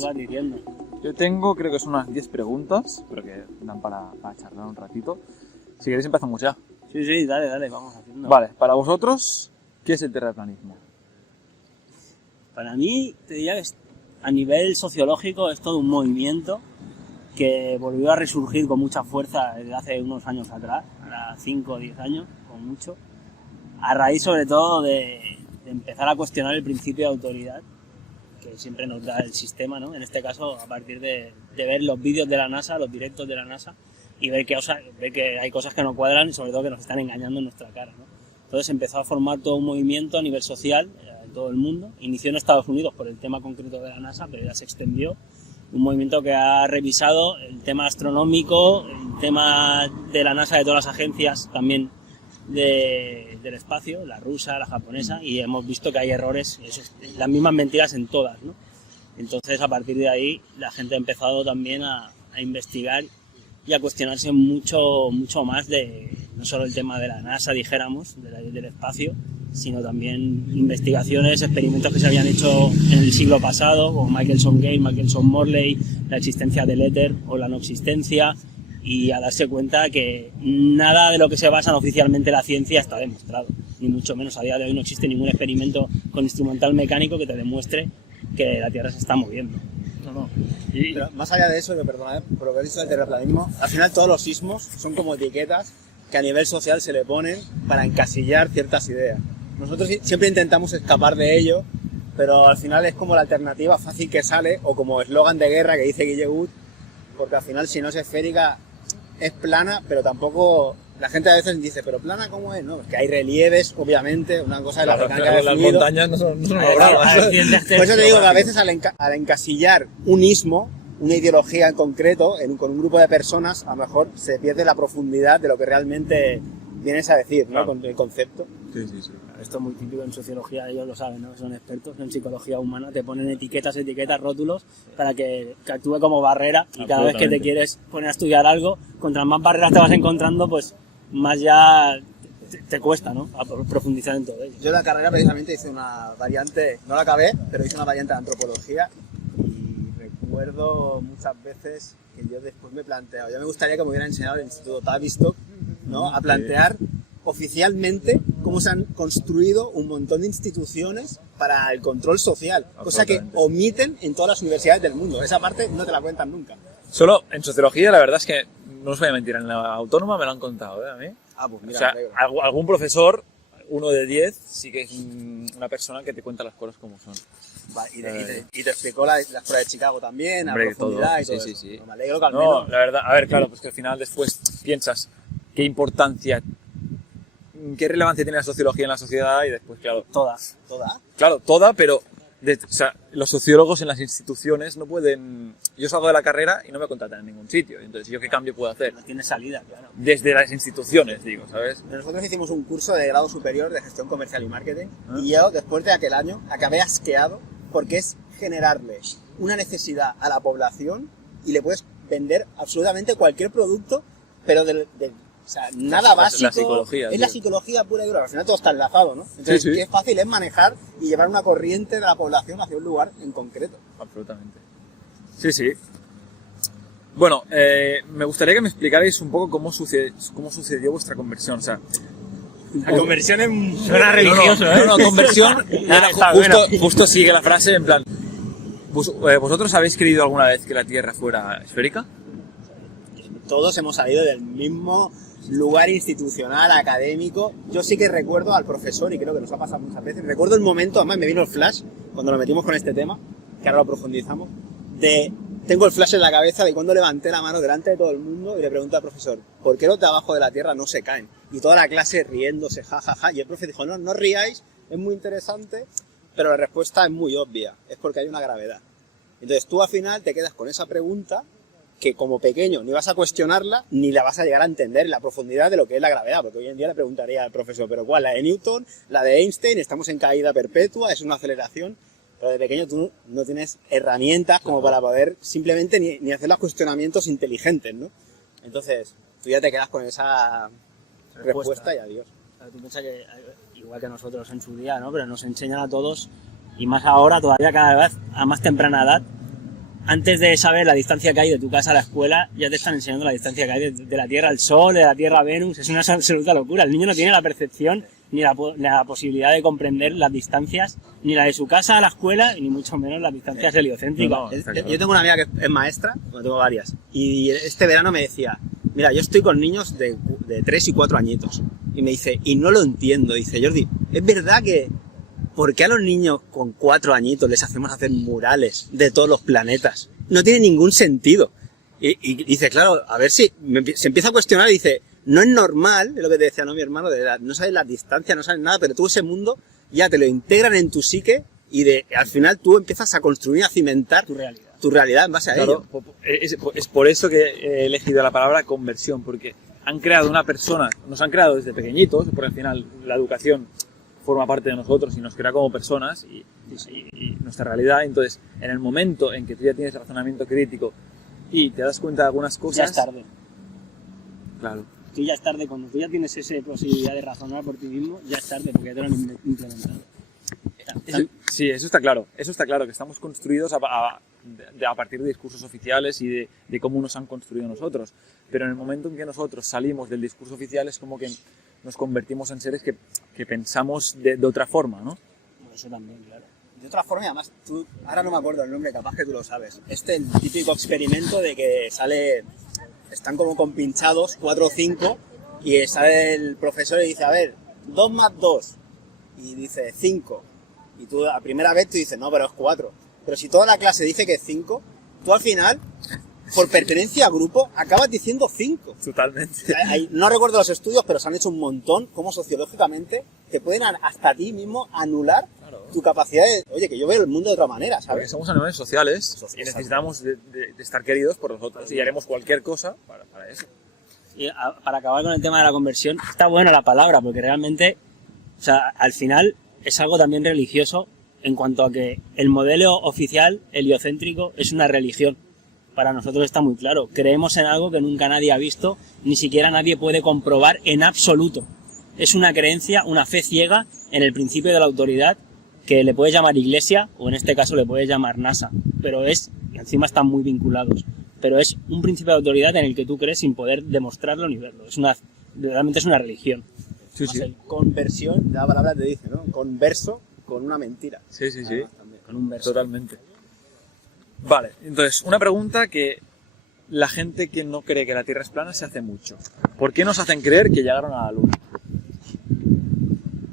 vas diciendo. Yo tengo, creo que son unas 10 preguntas, pero que dan para charlar un ratito. Si queréis empezamos ya. Sí, dale, vamos haciendo. Vale, para vosotros, ¿qué es el terraplanismo? Para mí, te diría que a nivel sociológico es todo un movimiento que volvió a resurgir con mucha fuerza desde hace unos años atrás, ahora 5 o 10 años, con mucho, a raíz sobre todo de empezar a cuestionar el principio de autoridad que siempre nos da el sistema, ¿no? En este caso, a partir de ver los vídeos de la NASA, los directos de la NASA, y ver que hay cosas que no cuadran y sobre todo que nos están engañando en nuestra cara, ¿no? Entonces empezó a formar todo un movimiento a nivel social en todo el mundo. Inició en Estados Unidos por el tema concreto de la NASA, pero ya se extendió. Un movimiento que ha revisado el tema astronómico, el tema de la NASA, de todas las agencias también del espacio, la rusa, la japonesa, y hemos visto que hay errores, las mismas mentiras en todas, ¿no? Entonces, a partir de ahí, la gente ha empezado también a investigar y a cuestionarse mucho más de no solo el tema de la NASA, dijéramos, del espacio, sino también investigaciones, experimentos que se habían hecho en el siglo pasado, como Michelson-Gale, Michelson-Morley, la existencia del éter o la no existencia, y a darse cuenta que nada de lo que se basa oficialmente la ciencia está demostrado, ni mucho menos. A día de hoy no existe ningún experimento con instrumental mecánico que te demuestre que la Tierra se está moviendo. No. Pero más allá de eso, perdonad, por lo que has dicho del terraplanismo, al final todos los sismos son como etiquetas que a nivel social se le ponen para encasillar ciertas ideas. Nosotros siempre intentamos escapar de ello, pero al final es como la alternativa fácil que sale, o como eslogan de guerra que dice Guille Wood, porque al final si no es esférica es plana, pero tampoco... La gente a veces dice, ¿pero plana cómo es? No, es que hay relieves, obviamente, una cosa de la mecánica de las fluido. montañas no son bravas. Por eso te digo que a veces al encasillar un ismo, una ideología en concreto, con un grupo de personas, a lo mejor se pierde la profundidad de lo que realmente vienes a decir, ¿no? Claro. Con el concepto. Sí. Esto es muy típico en sociología, ellos lo saben, ¿no? Son expertos en psicología humana, te ponen etiquetas, rótulos, para que actúe como barrera, y cada vez que te quieres poner a estudiar algo, contra más barreras te vas encontrando, pues más ya te cuesta, ¿no? A profundizar en todo ello. Yo en la carrera precisamente hice una variante, no la acabé, pero hice una variante de antropología, y recuerdo muchas veces que yo después me planteaba, yo me gustaría que me hubieran enseñado el Instituto Tavistock, ¿no? A plantear oficialmente cómo se han construido un montón de instituciones para el control social, cosa que omiten en todas las universidades del mundo. Esa parte no te la cuentan nunca. Solo en sociología, la verdad es que, no os voy a mentir, en la autónoma me lo han contado, a mí. Pues mira, o sea, algún profesor, 1 de 10, sí que es una persona que te cuenta las cosas como son. Vale, y te explicó la escuela de Chicago también, a profundidad y todo eso. Sí. No, me alegro que al menos... No, la verdad, a ver, claro, pues que al final después piensas qué importancia, qué relevancia tiene la sociología en la sociedad, y después, claro... Toda. Claro, toda, pero... o sea, los sociólogos en las instituciones no pueden... Yo salgo de la carrera y no me contratan en ningún sitio. Entonces, ¿yo qué cambio puedo hacer? No tiene salida, claro. Desde las instituciones, digo, ¿sabes? Nosotros hicimos un curso de grado superior de gestión comercial y marketing, y yo, después de aquel año, acabé asqueado, porque es generarle una necesidad a la población y le puedes vender absolutamente cualquier producto, pero o sea, nada básico. La psicología, es la psicología pura y dura. Al final todo está enlazado, ¿no? Entonces, qué fácil es manejar y llevar una corriente de la población hacia un lugar en concreto. Absolutamente. Sí. Bueno, me gustaría que me explicarais un poco cómo sucedió vuestra conversión. O sea, la conversión suena religioso, No, conversión. Justo sigue la frase en plan. ¿Vosotros habéis creído alguna vez que la Tierra fuera esférica? Todos hemos salido del mismo lugar institucional, académico. Yo sí que recuerdo al profesor, y creo que nos ha pasado muchas veces, recuerdo el momento, además me vino el flash cuando nos metimos con este tema, que ahora lo profundizamos, tengo el flash en la cabeza de cuando levanté la mano delante de todo el mundo y le pregunté al profesor, ¿por qué los de abajo de la Tierra no se caen? Y toda la clase riéndose, jajaja, y el profe dijo, no ríais, es muy interesante, pero la respuesta es muy obvia, es porque hay una gravedad. Entonces tú al final te quedas con esa pregunta que como pequeño ni vas a cuestionarla ni la vas a llegar a entender en la profundidad de lo que es la gravedad, porque hoy en día le preguntaría al profesor, ¿pero cuál? ¿La de Newton? ¿La de Einstein? ¿Estamos en caída perpetua? ¿Es una aceleración? Pero de pequeño tú no tienes herramientas como para poder simplemente ni hacer los cuestionamientos inteligentes, ¿no? Entonces tú ya te quedas con esa respuesta y adiós. Tú piensas que, igual que nosotros en su día, ¿no? Pero nos enseñan a todos, y más ahora, todavía cada vez a más temprana edad, antes de saber la distancia que hay de tu casa a la escuela, ya te están enseñando la distancia que hay de la Tierra al Sol, de la Tierra a Venus. Es una absoluta locura. El niño no tiene la percepción ni la posibilidad de comprender las distancias, ni la de su casa a la escuela, ni mucho menos las distancias heliocéntricas. No, está claro. Yo tengo una amiga que es maestra, bueno, tengo varias, y este verano me decía, mira, yo estoy con niños de 3 y 4 añitos, y me dice, y no lo entiendo, dice, Jordi, es verdad que, ¿por qué a los niños con 4 añitos les hacemos hacer murales de todos los planetas? No tiene ningún sentido. Y dice, claro, a ver si se empieza a cuestionar y dice, no es normal, es lo que te decía, ¿no, mi hermano? No sabes las distancias, no sabes nada, pero tú ese mundo ya te lo integran en tu psique y al final tú empiezas a construir, a cimentar Tu realidad. tu realidad en base a Claro, ello. es por eso que he elegido la palabra conversión, porque han creado una persona, nos han creado desde pequeñitos, porque al final la educación forma parte de nosotros y nos crea como personas y nuestra realidad. Entonces, en el momento en que tú ya tienes razonamiento crítico y te das cuenta de algunas cosas... Ya es tarde. Claro. Tú ya es tarde, cuando tú ya tienes esa posibilidad de razonar por ti mismo, ya es tarde porque ya te lo han implementado. Sí, eso está claro. Eso está claro, que estamos construidos a partir de discursos oficiales y de cómo nos han construido nosotros. Pero en el momento en que nosotros salimos del discurso oficial es como que nos convertimos en seres que pensamos de otra forma, ¿no? Eso también, claro. De otra forma, además, tú, ahora no me acuerdo el nombre, capaz que tú lo sabes. El típico experimento de que están como compinchados 4 o 5 y sale el profesor y dice, a ver, 2 más 2 y dice 5 y tú a primera vez tú dices, no, pero es 4, pero si toda la clase dice que es 5, tú al final, por pertenencia a grupo, acabas diciendo 5. Totalmente. No recuerdo los estudios, pero se han hecho un montón, como sociológicamente te pueden hasta a ti mismo anular tu capacidad de, oye, que yo veo el mundo de otra manera, Porque ¿sabes? somos animales sociales y Exacto. necesitamos de estar queridos por los otros y haremos cualquier cosa para eso. Y para acabar con el tema de la conversión, está buena la palabra, porque realmente, o sea, al final es algo también religioso en cuanto a que el modelo oficial heliocéntrico es una religión. Para nosotros está muy claro. Creemos en algo que nunca nadie ha visto, ni siquiera nadie puede comprobar en absoluto. Es una creencia, una fe ciega en el principio de la autoridad, que le puedes llamar iglesia, o en este caso le puedes llamar NASA, pero encima están muy vinculados. Pero es un principio de autoridad en el que tú crees sin poder demostrarlo ni verlo. Realmente es una religión. Sí, Más sí. el conversión, la palabra te dice, ¿no? Converso con una mentira. Sí, sí, sí. Además, también. Con un verso. Totalmente. Vale, entonces, una pregunta que la gente que no cree que la Tierra es plana se hace mucho. ¿Por qué nos hacen creer que llegaron a la Luna?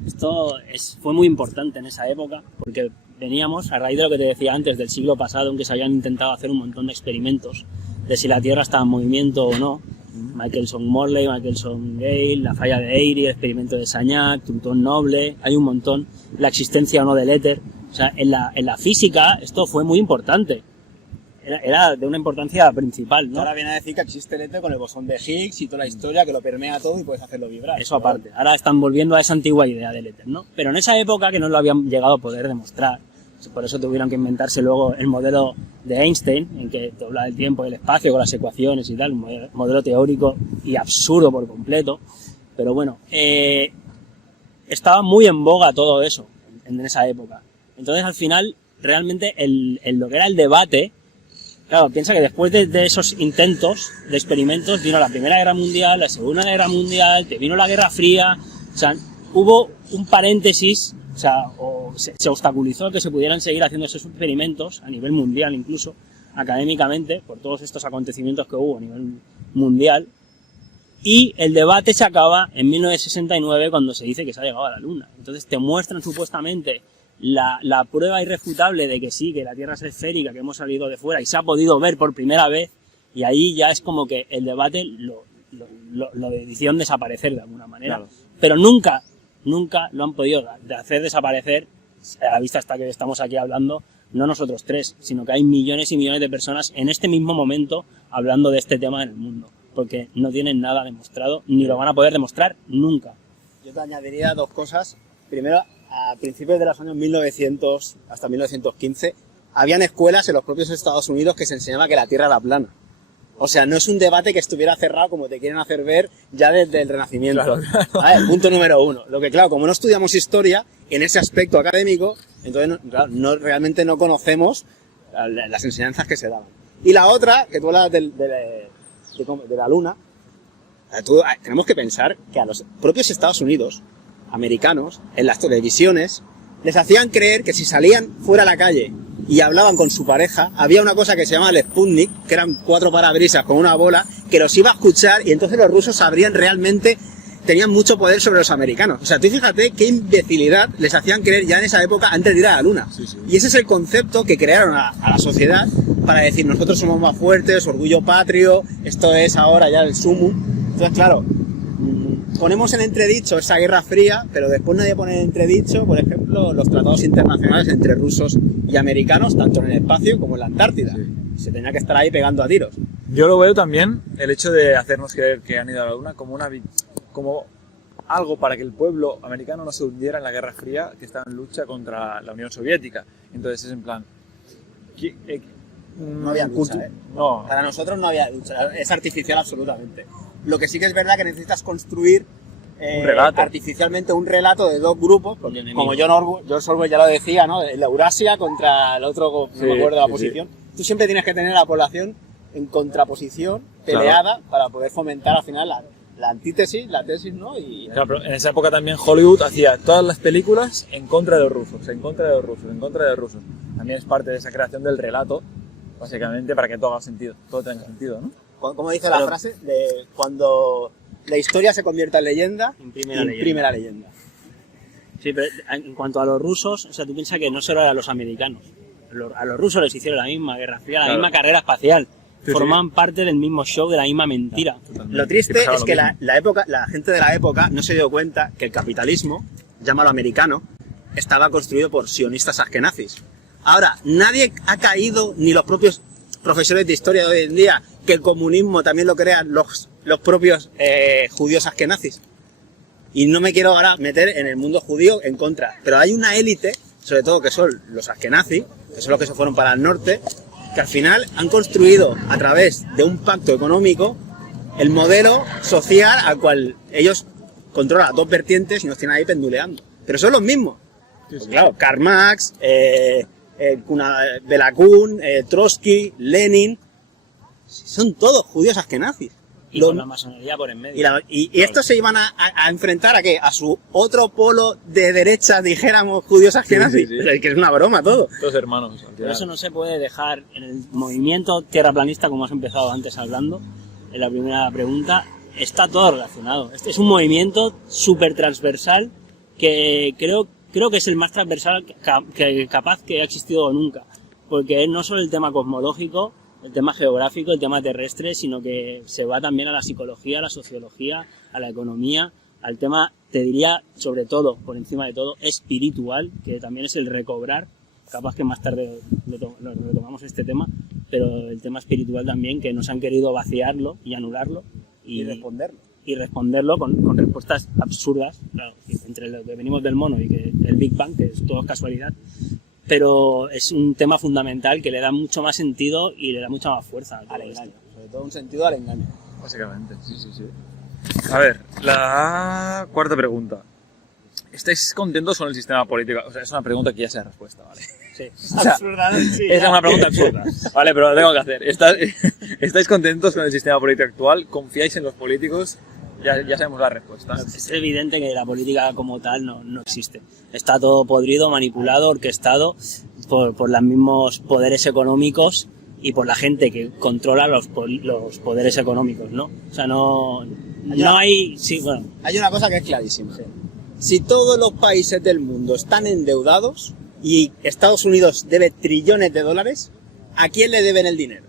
Esto fue muy importante en esa época, porque veníamos, a raíz de lo que te decía antes, del siglo pasado, en que se habían intentado hacer un montón de experimentos de si la Tierra estaba en movimiento o no. Michelson-Morley, Michelson-Gale, la falla de Airy, el experimento de Sagnac, Newton-Noble, hay un montón, la existencia o no del éter. O sea, en la física esto fue muy importante. Era de una importancia principal, ¿no? Ahora viene a decir que existe el éter con el bosón de Higgs y toda la historia que lo permea todo y puedes hacerlo vibrar. Eso aparte. Ahora están volviendo a esa antigua idea del éter, ¿no? Pero en esa época que no lo habían llegado a poder demostrar. Por eso tuvieron que inventarse luego el modelo de Einstein, en que te habla del tiempo y el espacio con las ecuaciones y tal, un modelo teórico y absurdo por completo. Pero bueno, estaba muy en boga todo eso en esa época. Entonces al final, realmente lo que era el debate, claro, piensa que después de esos intentos de experimentos vino la Primera Guerra Mundial, la Segunda Guerra Mundial, te vino la Guerra Fría, o sea, hubo un paréntesis, o sea, se obstaculizó que se pudieran seguir haciendo esos experimentos a nivel mundial, incluso académicamente, por todos estos acontecimientos que hubo a nivel mundial, y el debate se acaba en 1969 cuando se dice que se ha llegado a la Luna. Entonces te muestran supuestamente la prueba irrefutable de que sí, que la Tierra es esférica, que hemos salido de fuera y se ha podido ver por primera vez, y ahí ya es como que el debate lo hicieron desaparecer de alguna manera. Claro. Pero nunca lo han podido hacer desaparecer, a la vista está que estamos aquí hablando, no nosotros tres, sino que hay millones y millones de personas en este mismo momento hablando de este tema en el mundo, porque no tienen nada demostrado, ni lo van a poder demostrar nunca. Yo te añadiría 2 cosas. Primero, a principios de los años 1900 hasta 1915, habían escuelas en los propios Estados Unidos que se enseñaba que la Tierra era plana. O sea, no es un debate que estuviera cerrado como te quieren hacer ver ya desde el Renacimiento. Claro, claro. A ver, punto número 1. Lo que, claro, como no estudiamos historia en ese aspecto académico, entonces realmente no conocemos las enseñanzas que se daban. Y la otra, que tú hablabas de la luna, tenemos que pensar que a los propios Estados Unidos, americanos, en las televisiones, les hacían creer que si salían fuera a la calle y hablaban con su pareja, había una cosa que se llama el Sputnik, que eran 4 parabrisas con una bola, que los iba a escuchar y entonces los rusos sabrían realmente, tenían mucho poder sobre los americanos. O sea, tú fíjate qué imbecilidad les hacían creer ya en esa época antes de ir a la luna. Sí, sí. Y ese es el concepto que crearon a la sociedad para decir nosotros somos más fuertes, orgullo patrio, esto es ahora ya el sumum. Entonces, claro, ponemos en entredicho esa Guerra Fría, pero después nadie pone en entredicho, por ejemplo, los tratados internacionales entre rusos y americanos, tanto en el espacio como en la Antártida. Sí. Se tenía que estar ahí pegando a tiros. Yo lo veo también, el hecho de hacernos creer que han ido a la Luna, como algo para que el pueblo americano no se hundiera en la Guerra Fría, que estaba en lucha contra la Unión Soviética. Entonces es en plan... No había lucha, ¿eh? No. Para nosotros no había lucha, es artificial absolutamente. Lo que sí que es verdad que necesitas construir Un relato. artificialmente un relato de dos grupos, porque como George Orwell ya lo decía, ¿no? La Eurasia contra el otro, no me acuerdo de la posición. Tú siempre tienes que tener a la población en contraposición, peleada, para poder fomentar al final la antítesis, la tesis, ¿no? Y Claro, pero en esa época también Hollywood hacía todas las películas en contra de los rusos, en contra de los rusos, en contra de los rusos. También es parte de esa creación del relato, básicamente, para que todo haga sentido, todo tenga sentido, ¿no? como dice la frase, de cuando la historia se convierta en leyenda, imprime la leyenda. Sí, pero en cuanto a los rusos, o sea, tú piensas que no solo a los americanos. A los rusos les hicieron la misma Guerra Fría, la misma carrera espacial. Sí, Forman parte del mismo show, de la misma mentira. Lo triste es que la gente de la época no se dio cuenta que el capitalismo, llámalo americano, estaba construido por sionistas askenazis. Ahora, nadie ha caído, ni los propios profesores de historia de hoy en día, que el comunismo también lo crean los propios judíos askenazis. Y no me quiero ahora meter en el mundo judío en contra, pero hay una élite, sobre todo que son los askenazis, que son los que se fueron para el norte, que al final han construido a través de un pacto económico el modelo social al cual ellos controlan dos vertientes y nos tienen ahí penduleando. Pero son los mismos. Pues claro, Karl Marx, Belakun, Trotsky, Lenin, son todos judíos askenazis. Y con la masonería por en medio. Y estos se iban a enfrentar ¿a qué? A su otro polo de derecha, dijéramos, judíos askenazis. Sí. O sea, es que es una broma todo. Todos hermanos. Pero eso no se puede dejar en el movimiento tierraplanista, como has empezado antes hablando, en la primera pregunta, está todo relacionado. Este es un movimiento súper transversal que creo que es el más transversal capaz que ha existido nunca. Porque es no solo el tema cosmológico, el tema geográfico, el tema terrestre, sino que se va también a la psicología, a la sociología, a la economía, al tema, te diría, sobre todo, por encima de todo, espiritual, que también es el recobrar, capaz que más tarde lo retomamos este tema, pero el tema espiritual también, que nos han querido vaciarlo y anularlo y responderlo con respuestas absurdas, claro, entre lo que venimos del mono y que el Big Bang, que es todo casualidad, pero es un tema fundamental que le da mucho más sentido y le da mucha más fuerza al engaño, sobre todo un sentido al engaño. Básicamente, sí. A ver, la cuarta pregunta. ¿Estáis contentos con el sistema político? O sea, es una pregunta que ya sé la respuesta, ¿vale? Sí. O sea, Es una pregunta absurda. Vale, pero lo tengo que hacer. ¿Estáis contentos con el sistema político actual? ¿Confiáis en los políticos? Ya sabemos la respuesta. Es evidente que la política como tal no existe. Está todo podrido, manipulado, orquestado por los mismos poderes económicos y por la gente que controla los poderes económicos, ¿no? O sea, no hay... Sí, bueno. Hay una cosa que es clarísima. Sí. Si todos los países del mundo están endeudados y Estados Unidos debe trillones de dólares, ¿a quién le deben el dinero?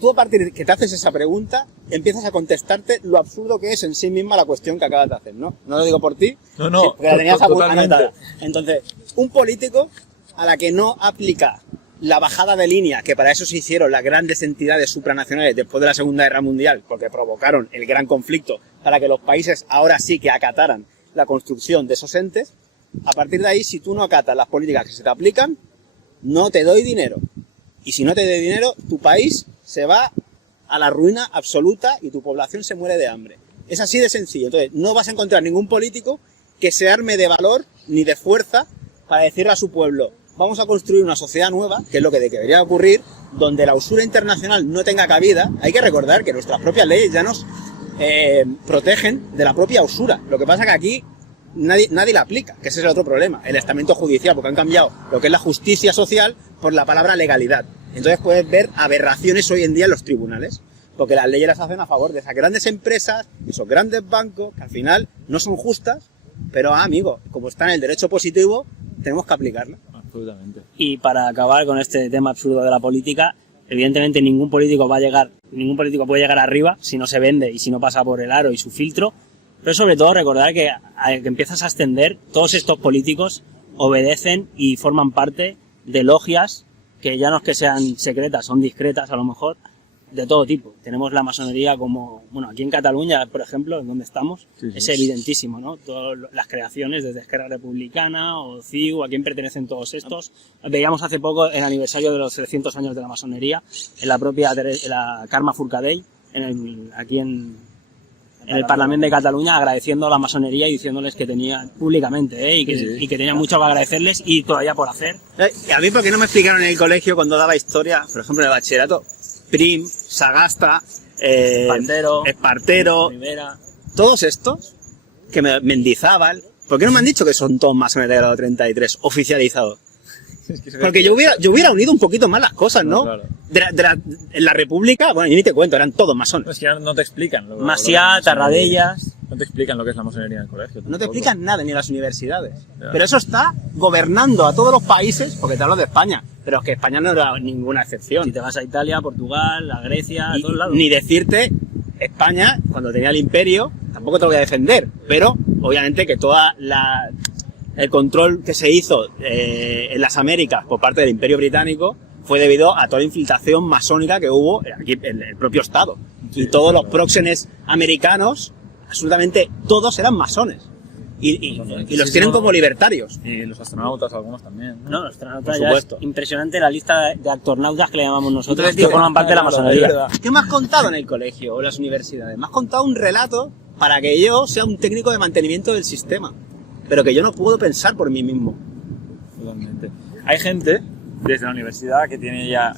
Tú, a partir de que te haces esa pregunta, empiezas a contestarte lo absurdo que es en sí misma la cuestión que acabas de hacer, ¿no? No lo digo por ti, No, sí, porque la tenías totalmente. anotada. Entonces, un político a la que no aplica la bajada de línea, que para eso se hicieron las grandes entidades supranacionales después de la Segunda Guerra Mundial, porque provocaron el gran conflicto para que los países ahora sí que acataran la construcción de esos entes, a partir de ahí, si tú no acatas las políticas que se te aplican, no te doy dinero. Y si no te doy dinero, tu país se va a la ruina absoluta y tu población se muere de hambre. Es así de sencillo. Entonces, no vas a encontrar ningún político que se arme de valor ni de fuerza para decirle a su pueblo, vamos a construir una sociedad nueva, que es lo que debería ocurrir, donde la usura internacional no tenga cabida. Hay que recordar que nuestras propias leyes ya nos protegen de la propia usura. Lo que pasa es que aquí nadie la aplica, que ese es el otro problema, el estamento judicial, porque han cambiado lo que es la justicia social por la palabra legalidad. Entonces puedes ver aberraciones hoy en día en los tribunales, porque las leyes las hacen a favor de esas grandes empresas, esos grandes bancos, que al final no son justas, pero amigo, como está en el derecho positivo, tenemos que aplicarla. Absolutamente. Y para acabar con este tema absurdo de la política, evidentemente ningún político puede llegar arriba si no se vende y si no pasa por el aro y su filtro, pero sobre todo recordar que al que empiezas a ascender, todos estos políticos obedecen y forman parte de logias que ya no es que sean secretas, son discretas a lo mejor, de todo tipo. Tenemos la masonería como, bueno, aquí en Cataluña, por ejemplo, en donde estamos, es evidentísimo, ¿no? Todas las creaciones, desde Esquerra Republicana o CiU, a quién pertenecen todos estos. Veíamos hace poco el aniversario de los 300 años de la masonería, en la propia la Carme Forcadell, aquí en el Parlamento de Cataluña, agradeciendo a la masonería y diciéndoles que tenía públicamente, y que tenía mucho que agradecerles y todavía por hacer. A mí, ¿por qué no me explicaron en el colegio cuando daba historia, por ejemplo, en el bachillerato, Prim, Sagasta, Espartero, todos estos, que Mendizábal, ¿por qué no me han dicho que son todos masones de grado 33 oficializados? Porque yo hubiera unido un poquito más las cosas, ¿no? Claro. En la República, bueno, yo ni te cuento, eran todos masones. Es que no te explican. Maciá, Tarradellas. No te explican lo que es la masonería en el colegio. No te explican nada, ni en las universidades. Ya. Pero eso está gobernando a todos los países, porque te hablo de España, pero es que España no era ninguna excepción. Si te vas a Italia, Portugal, a Grecia, a todos lados. Ni decirte, España, cuando tenía el imperio, tampoco te lo voy a defender, pero obviamente que el control que se hizo en las Américas por parte del Imperio Británico fue debido a toda la infiltración masónica que hubo aquí en el propio Estado. Sí, y todos los próxenes americanos, absolutamente todos eran masones. Y los tienen como libertarios. Y los astronautas, algunos también. No, los astronautas ya es impresionante la lista de actornautas que le llamamos nosotros, que forman parte de la masonería. ¿Qué me has contado en el colegio o en las universidades? Me has contado un relato para que yo sea un técnico de mantenimiento del sistema, pero que yo no puedo pensar por mí mismo. Totalmente. Hay gente desde la universidad que tiene ya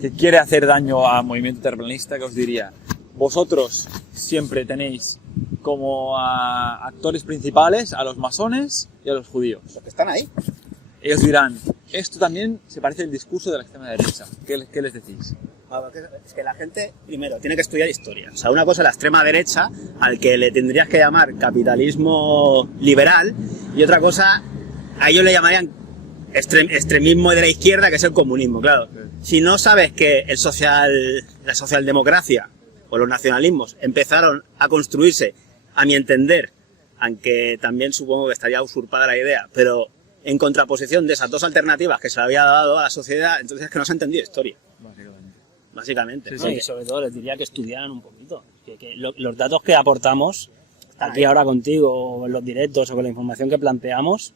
que quiere hacer daño al movimiento terraplanista, que os diría: vosotros siempre tenéis como actores principales a los masones y a los judíos. Los que están ahí. Ellos dirán, esto también se parece al discurso de la extrema derecha. ¿Qué les decís? Es que la gente, primero, tiene que estudiar historia. O sea, una cosa es la extrema derecha, al que le tendrías que llamar capitalismo liberal, y otra cosa, a ellos le llamarían extremismo de la izquierda, que es el comunismo, claro. Si no sabes que la socialdemocracia o los nacionalismos empezaron a construirse, a mi entender, aunque también supongo que estaría usurpada la idea, pero en contraposición de esas dos alternativas que se le había dado a la sociedad, entonces es que no se ha entendido historia. Básicamente. Sí, y sobre todo les diría que estudiaran un poquito. Que los datos que aportamos, aquí ahora contigo, o en los directos, o con la información que planteamos,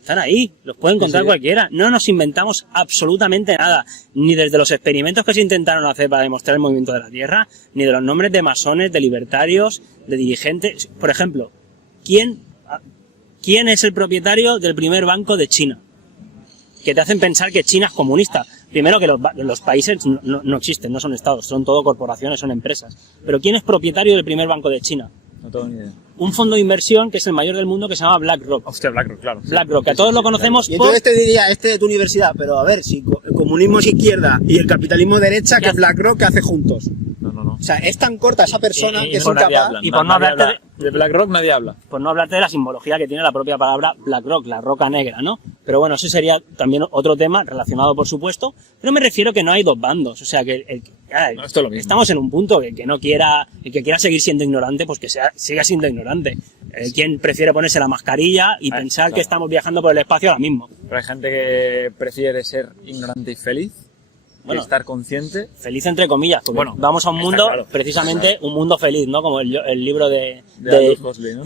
están ahí, los puede encontrar cualquiera. No nos inventamos absolutamente nada, ni desde los experimentos que se intentaron hacer para demostrar el movimiento de la Tierra, ni de los nombres de masones, de libertarios, de dirigentes. Por ejemplo, ¿quién es el propietario del primer banco de China? Que te hacen pensar que China es comunista. Primero, que los países no existen, no son estados, son todo corporaciones, son empresas. Pero ¿quién es propietario del primer banco de China? No tengo ni idea. Un fondo de inversión que es el mayor del mundo, que se llama BlackRock. Hostia, BlackRock, claro. BlackRock, que a todos lo conocemos por... Y entonces te diría, de tu universidad, pero a ver, si el comunismo es izquierda y el capitalismo es derecha, ¿qué BlackRock que hace juntos? No. O sea, es tan corta esa persona que es incapaz... Y por no hablarte de BlackRock nadie habla. Por no hablarte de la simbología que tiene la propia palabra BlackRock, la roca negra, ¿no? Pero bueno, ese sería también otro tema relacionado, por supuesto, pero me refiero que no hay dos bandos, o sea, que no, esto es lo mismo. Estamos en un punto que no quiera, el que quiera seguir siendo ignorante, pues que siga siendo ignorante. Quien prefiere ponerse la mascarilla y pensar que estamos viajando por el espacio ahora mismo. Pero hay gente que prefiere ser ignorante y feliz, estar consciente. Feliz entre comillas, porque vamos a un mundo, precisamente un mundo feliz, ¿no? Como el libro de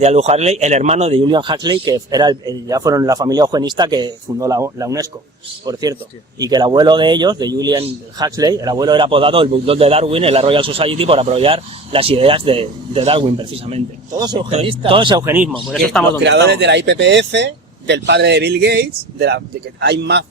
Aldous Huxley, el hermano de Julian Huxley, que era ya fueron la familia eugenista que fundó la UNESCO, por cierto. Y que el abuelo de ellos, de Julian Huxley, el abuelo era apodado el Bulldog de Darwin en la Royal Society por apoyar las ideas de Darwin, precisamente. Todos eugenistas. Todo es eugenismo, por eso estamos donde estamos. Los creadores de la IPPF del padre de Bill Gates, de que hay más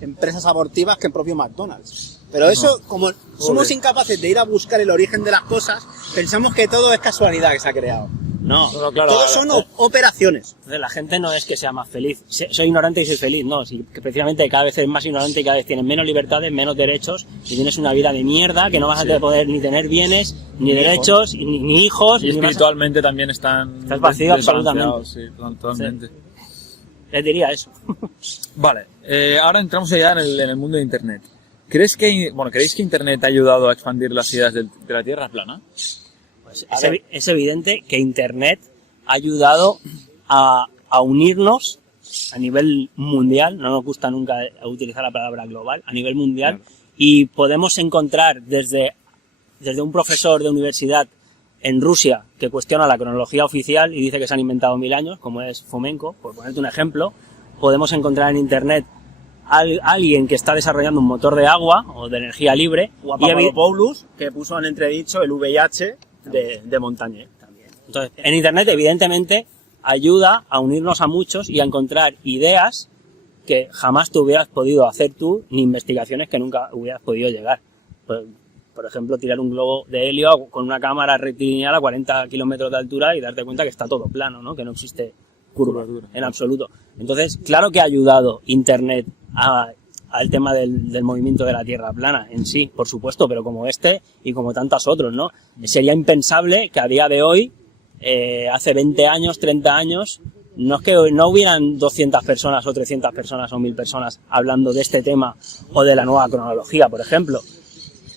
empresas abortivas que en propio McDonald's. Pero eso, como somos incapaces de ir a buscar el origen de las cosas, pensamos que todo es casualidad que se ha creado. No, claro, todos son operaciones. Entonces la gente no es que sea más feliz. Soy ignorante y soy feliz, no. Que precisamente cada vez es más ignorante y cada vez tienes menos libertades, menos derechos y tienes una vida de mierda que no vas a poder ni tener bienes, ni derechos, ni hijos. Y espiritualmente también están vacío absolutamente. Sí, totalmente. Sí. Les diría eso. Vale, ahora entramos ya en el mundo de Internet. ¿Creéis que Internet ha ayudado a expandir las ideas de la Tierra plana? Pues es evidente que Internet ha ayudado a unirnos a nivel mundial, no nos gusta nunca utilizar la palabra global, a nivel mundial, y podemos encontrar desde un profesor de universidad en Rusia que cuestiona la cronología oficial y dice que se han inventado 1000 años, como es Fomenko, por ponerte un ejemplo, podemos encontrar en Internet alguien que está desarrollando un motor de agua o de energía libre. O a Papadopoulos, que puso en entredicho el VIH de Montaigne. También. Entonces, en Internet, evidentemente, ayuda a unirnos a muchos y a encontrar ideas que jamás te hubieras podido hacer tú, ni investigaciones que nunca hubieras podido llegar. Por ejemplo, tirar un globo de helio con una cámara rectilineal a 40 kilómetros de altura y darte cuenta que está todo plano, ¿no? Que no existe curva en absoluto. Entonces, claro que ha ayudado Internet al tema del movimiento de la Tierra plana en sí, por supuesto, pero como este y como tantos otros, ¿no? Sería impensable que a día de hoy, hace 20 años, 30 años, no es que no hubieran 200 personas o 300 personas o 1000 personas hablando de este tema o de la nueva cronología, por ejemplo.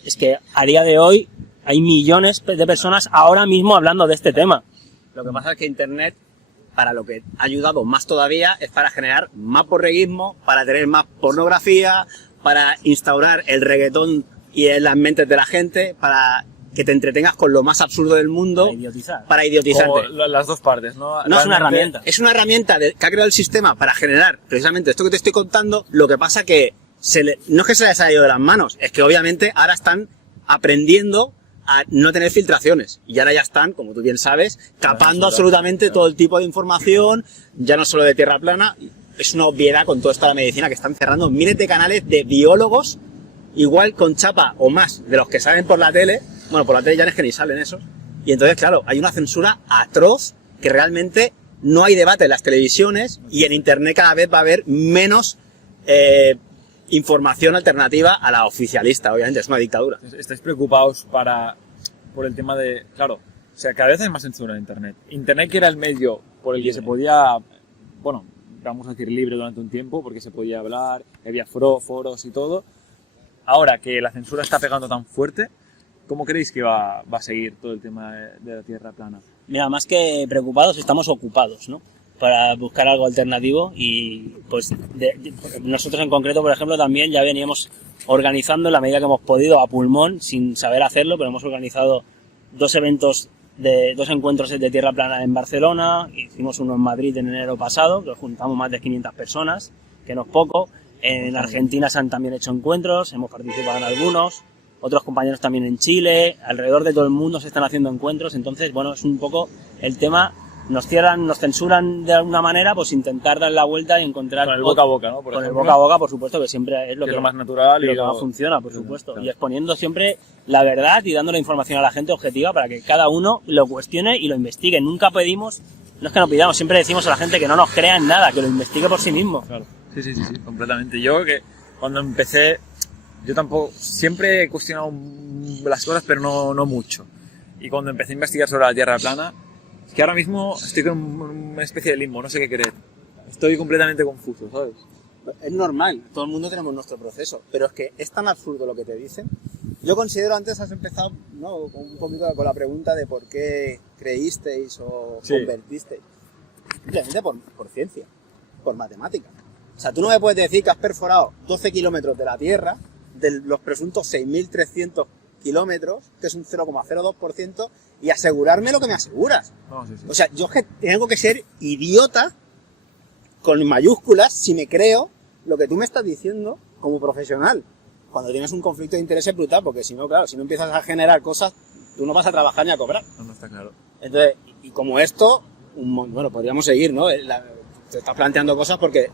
Es que a día de hoy hay millones de personas ahora mismo hablando de este tema. Lo que pasa es que Internet, para lo que ha ayudado más todavía, es para generar más borreguismo, para tener más pornografía, para instaurar el reggaetón y en las mentes de la gente, para que te entretengas con lo más absurdo del mundo. Para idiotizarte. Como las dos partes, ¿no? No, es una herramienta. Es una herramienta que ha creado el sistema para generar precisamente esto que te estoy contando. Lo que pasa que no es que se les haya ido de las manos, es que obviamente ahora están aprendiendo a no tener filtraciones. Y ahora ya están, como tú bien sabes, capando absolutamente todo el tipo de información, ya no solo de Tierra plana. Es una obviedad con todo esto de la medicina que están cerrando miles de canales de biólogos, igual con chapa o más de los que salen por la tele. Bueno, por la tele ya no es que ni salen esos. Y entonces, claro, hay una censura atroz que realmente no hay debate en las televisiones y en Internet cada vez va a haber menos información alternativa a la oficialista, obviamente, es una dictadura. ¿Estáis preocupados por el tema de... Claro, o sea, cada vez hay más censura en Internet. Internet, que era el medio por el que se podía, bueno, vamos a decir libre durante un tiempo, porque se podía hablar, había foros y todo. Ahora que la censura está pegando tan fuerte, ¿cómo creéis que va a seguir todo el tema de la Tierra plana? Mira, más que preocupados, estamos ocupados, ¿no? Para buscar algo alternativo y pues nosotros en concreto, por ejemplo, también ya veníamos organizando en la medida que hemos podido a pulmón, sin saber hacerlo, pero hemos organizado dos encuentros de Tierra plana en Barcelona, hicimos uno en Madrid en enero pasado, que juntamos más de 500 personas, que no es poco. En Argentina se han también hecho encuentros, hemos participado en algunos, otros compañeros también en Chile, alrededor de todo el mundo se están haciendo encuentros, entonces, bueno, es un poco el tema. Nos cierran, nos censuran de alguna manera, pues intentar dar la vuelta y encontrar... Con el boca a boca, ¿no? Con el boca a boca, por supuesto, que siempre es lo más natural y lo que más funciona, por supuesto. Claro. Y exponiendo siempre la verdad y dando la información a la gente objetiva para que cada uno lo cuestione y lo investigue. Nunca pedimos, no es que no pidamos, siempre decimos a la gente que no nos crea en nada, que lo investigue por sí mismo. Claro. Sí, completamente. Yo que cuando empecé, yo tampoco, siempre he cuestionado las cosas, pero no mucho. Y cuando empecé a investigar sobre la Tierra plana, que ahora mismo estoy con una especie de limbo, no sé qué creer. Estoy completamente confuso, ¿sabes? Es normal, todo el mundo tenemos nuestro proceso, pero es que es tan absurdo lo que te dicen. Yo considero, antes has empezado, ¿no?, un poquito con la pregunta de por qué creísteis o convertisteis. Simplemente por ciencia, por matemática. O sea, tú no me puedes decir que has perforado 12 kilómetros de la Tierra, de los presuntos 6.300 kilómetros, que es un 0,02%, y asegurarme lo que me aseguras. No, sí. O sea, yo tengo que ser idiota con mayúsculas si me creo lo que tú me estás diciendo como profesional. Cuando tienes un conflicto de intereses brutal, porque si no, claro, si no empiezas a generar cosas, tú no vas a trabajar ni a cobrar. No está claro. Entonces, y como esto, bueno, podríamos seguir, ¿no? te estás planteando cosas porque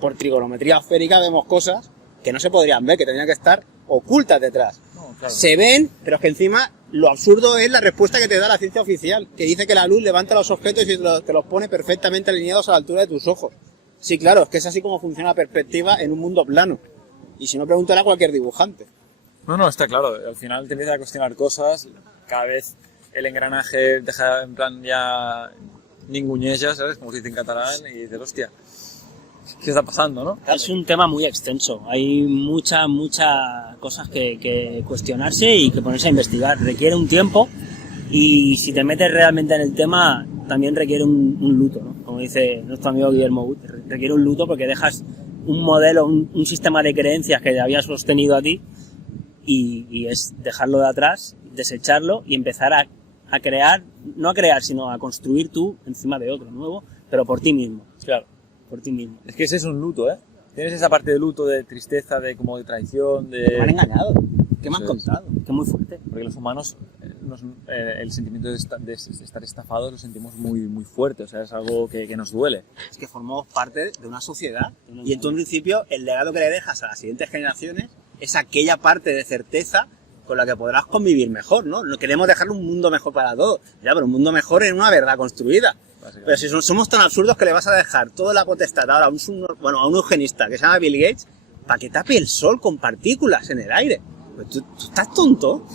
por trigonometría esférica vemos cosas que no se podrían ver, que tendrían que estar ocultas detrás. No, claro. Se ven, pero es que encima lo absurdo es la respuesta que te da la ciencia oficial, que dice que la luz levanta los objetos y te los pone perfectamente alineados a la altura de tus ojos. Sí, claro, es que es así como funciona la perspectiva en un mundo plano. Y si no, pregúntale a cualquier dibujante. No, está claro. Al final te empiezas a cuestionar cosas, cada vez el engranaje deja en plan ya ninguñella, ¿sabes? Como se dice en catalán, y dices, hostia, ¿qué está pasando, no? Es un tema muy extenso. Hay muchas cosas que cuestionarse y que ponerse a investigar. Requiere un tiempo y si te metes realmente en el tema también requiere un luto, ¿no? Como dice nuestro amigo Guillermo Wood, requiere un luto porque dejas un modelo, un sistema de creencias que te había sostenido a ti y es dejarlo de atrás, desecharlo y empezar a crear, no a crear, sino a construir tú encima de otro nuevo, pero por ti mismo. Claro. Por ti mismo. Es que ese es un luto, ¿eh? Tienes esa parte de luto, de tristeza, de como de traición, de... Me han engañado. ¿Qué me han Eso es. contado? Que es muy fuerte. Porque los humanos, el sentimiento de estar estafados lo sentimos muy, muy fuerte, o sea, es algo que nos duele. Es que formamos parte de una sociedad y en tu principio el legado que le dejas a las siguientes generaciones es aquella parte de certeza con la que podrás convivir mejor, ¿no? Queremos dejarle un mundo mejor para todos, ya, pero un mundo mejor en una verdad construida. Pero si somos tan absurdos que le vas a dejar toda la potestad ahora a un eugenista que se llama Bill Gates para que tape el sol con partículas en el aire. Pues ¿tú estás tonto?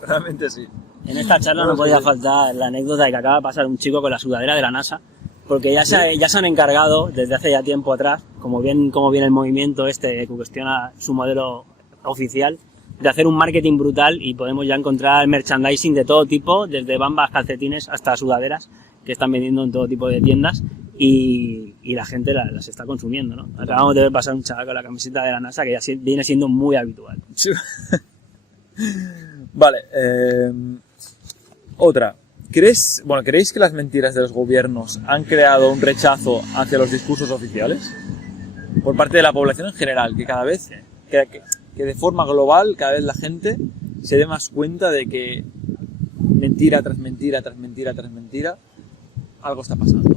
Realmente sí. En esta charla no podía faltar la anécdota de que acaba de pasar un chico con la sudadera de la NASA, porque ya se han encargado desde hace ya tiempo atrás, como viene el movimiento este que cuestiona su modelo oficial, de hacer un marketing brutal y podemos ya encontrar merchandising de todo tipo, desde bambas, calcetines hasta sudaderas, que están vendiendo en todo tipo de tiendas y la gente las está consumiendo, ¿no? Acabamos de ver pasar un chaval con la camiseta de la NASA que ya viene siendo muy habitual. Sí. Vale, otra. ¿Creéis que las mentiras de los gobiernos han creado un rechazo hacia los discursos oficiales? Por parte de la población en general, que cada vez, que de forma global, cada vez la gente se dé más cuenta de que mentira tras mentira, tras mentira, tras mentira, algo está pasando.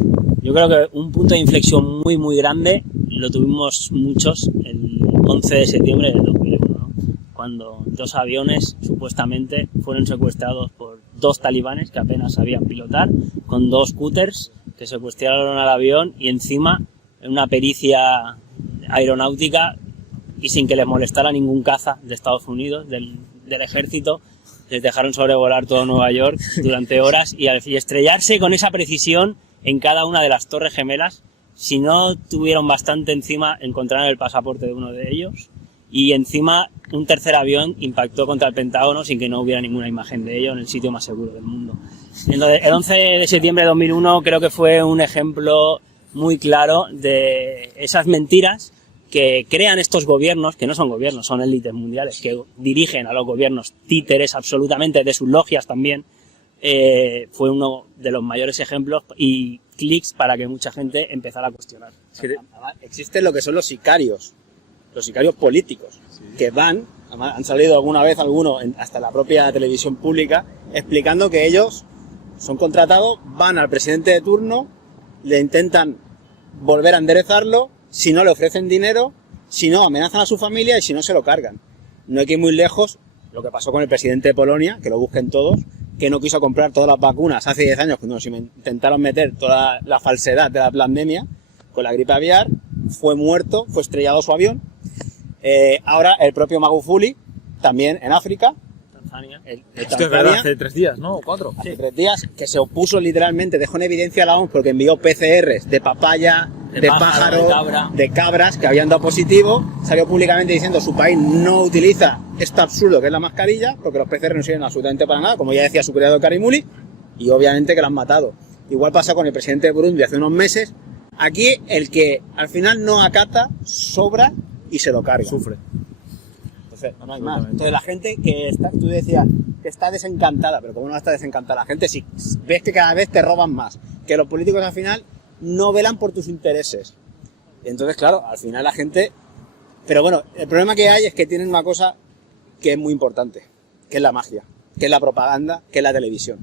Yo creo que un punto de inflexión muy, muy grande lo tuvimos muchos el 11 de septiembre del 2001, ¿no? Cuando 2 aviones supuestamente fueron secuestrados por 2 talibanes que apenas sabían pilotar, con 2 cúters que secuestraron al avión y encima, en una pericia aeronáutica y sin que les molestara ningún caza de Estados Unidos, del ejército, les dejaron sobrevolar todo Nueva York durante horas y estrellarse con esa precisión en cada una de las torres gemelas. Si no tuvieron bastante encima, encontraron el pasaporte de uno de ellos y encima un tercer avión impactó contra el Pentágono sin que no hubiera ninguna imagen de ello en el sitio más seguro del mundo. Entonces, el 11 de septiembre de 2001 creo que fue un ejemplo muy claro de esas mentiras que crean estos gobiernos, que no son gobiernos, son élites mundiales, que dirigen a los gobiernos títeres absolutamente, de sus logias también. Fue uno de los mayores ejemplos y clics para que mucha gente empezara a cuestionar. Existen lo que son los sicarios políticos, que van, han salido alguna vez algunos hasta la propia televisión pública, explicando que ellos son contratados, van al presidente de turno, le intentan volver a enderezarlo, si no le ofrecen dinero, si no amenazan a su familia y si no se lo cargan. No hay que ir muy lejos lo que pasó con el presidente de Polonia, que lo busquen todos, que no quiso comprar todas las vacunas hace 10 años cuando nos intentaron meter toda la falsedad de la pandemia con la gripe aviar, fue muerto, fue estrellado su avión. Ahora el propio Magufuli, también en África, Tanzania. Esto es verdad, hace 3 días, ¿no? ¿O 4? Hace 3 días, que se opuso literalmente, dejó en evidencia a la OMS porque envió PCRs de papaya, de pájaro, de cabras que habían dado positivo, salió públicamente diciendo su país no utiliza esto absurdo que es la mascarilla, porque los PCR no sirven absolutamente para nada, como ya decía su creador Karimuli, y obviamente que lo han matado. Igual pasa con el presidente de Burundi hace unos meses. Aquí el que al final no acata, sobra y se lo carga. Sufre. Entonces, no hay más. Entonces la gente que está, tú decías, que está desencantada, pero como no está desencantada la gente, si ves que cada vez te roban más, que los políticos al final no velan por tus intereses. Y entonces, claro, al final la gente... Pero bueno, el problema que hay es que tienen una cosa que es muy importante, que es la magia, que es la propaganda, que es la televisión.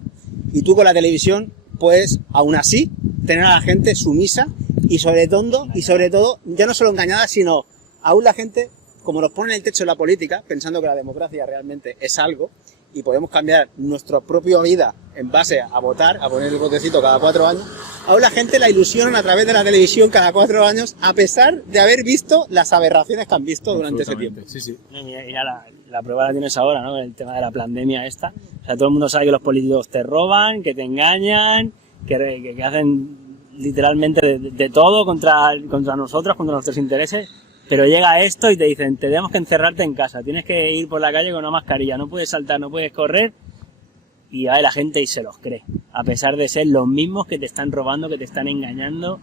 Y tú con la televisión puedes, aún así, tener a la gente sumisa y sobre todo, ya no solo engañada, sino aún la gente, como nos pone en el techo de la política, pensando que la democracia realmente es algo, y podemos cambiar nuestra propia vida en base a votar, a poner el botecito cada 4 años, aún la gente la ilusionan a través de la televisión cada 4 años, a pesar de haber visto las aberraciones que han visto durante ese tiempo. Sí, sí. Mira, la prueba la tienes ahora, ¿no? El tema de la pandemia esta. O sea, todo el mundo sabe que los políticos te roban, que te engañan, que hacen literalmente de todo contra nosotros, contra nuestros intereses. Pero llega esto y te dicen, tenemos que encerrarte en casa, tienes que ir por la calle con una mascarilla, no puedes saltar, no puedes correr. Y va la gente y se los cree, a pesar de ser los mismos que te están robando, que te están engañando.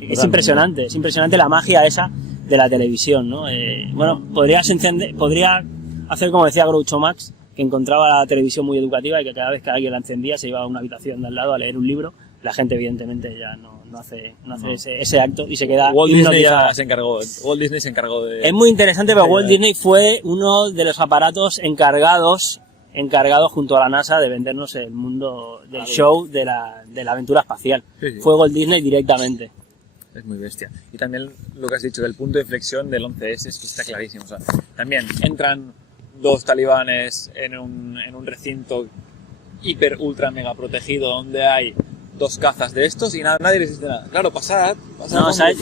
Es impresionante la magia esa de la televisión, ¿no? Bueno, podría hacer como decía Groucho Marx, que encontraba la televisión muy educativa y que cada vez que alguien la encendía se iba a una habitación de al lado a leer un libro. La gente evidentemente ya no hace ese acto y se queda Walt Disney hipnotizada. ya se encargó. Walt Disney se encargó de... Es muy interesante, pero Walt Disney fue uno de los aparatos encargados junto a la NASA de vendernos el mundo del show de la aventura espacial. Sí. Fue Walt Disney directamente. Es muy bestia. Y también lo que has dicho, del punto de inflexión del 11S es que está clarísimo. O sea, también entran 2 talibanes en un recinto hiper, ultra, mega protegido donde hay 2 cazas de estos y nadie les dice nada. Claro, pasad. No, ¿sabes?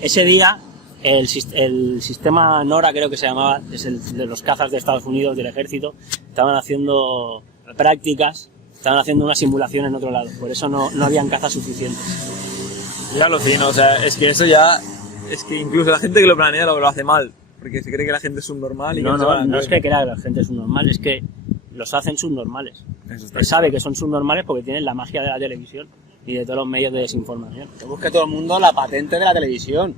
Ese día el sistema NORA, creo que se llamaba, es el de los cazas de Estados Unidos, del ejército, estaban haciendo prácticas, estaban haciendo una simulación en otro lado. Por eso no habían cazas suficientes. Ya lo fino, o sea, es que eso ya... Es que incluso la gente que lo planea lo hace mal. Porque se cree que la gente es subnormal y No es que crea que la gente es subnormal, es que los hacen subnormales. Se sabe que son subnormales porque tienen la magia de la televisión y de todos los medios de desinformación. Que busque todo el mundo la patente de la televisión,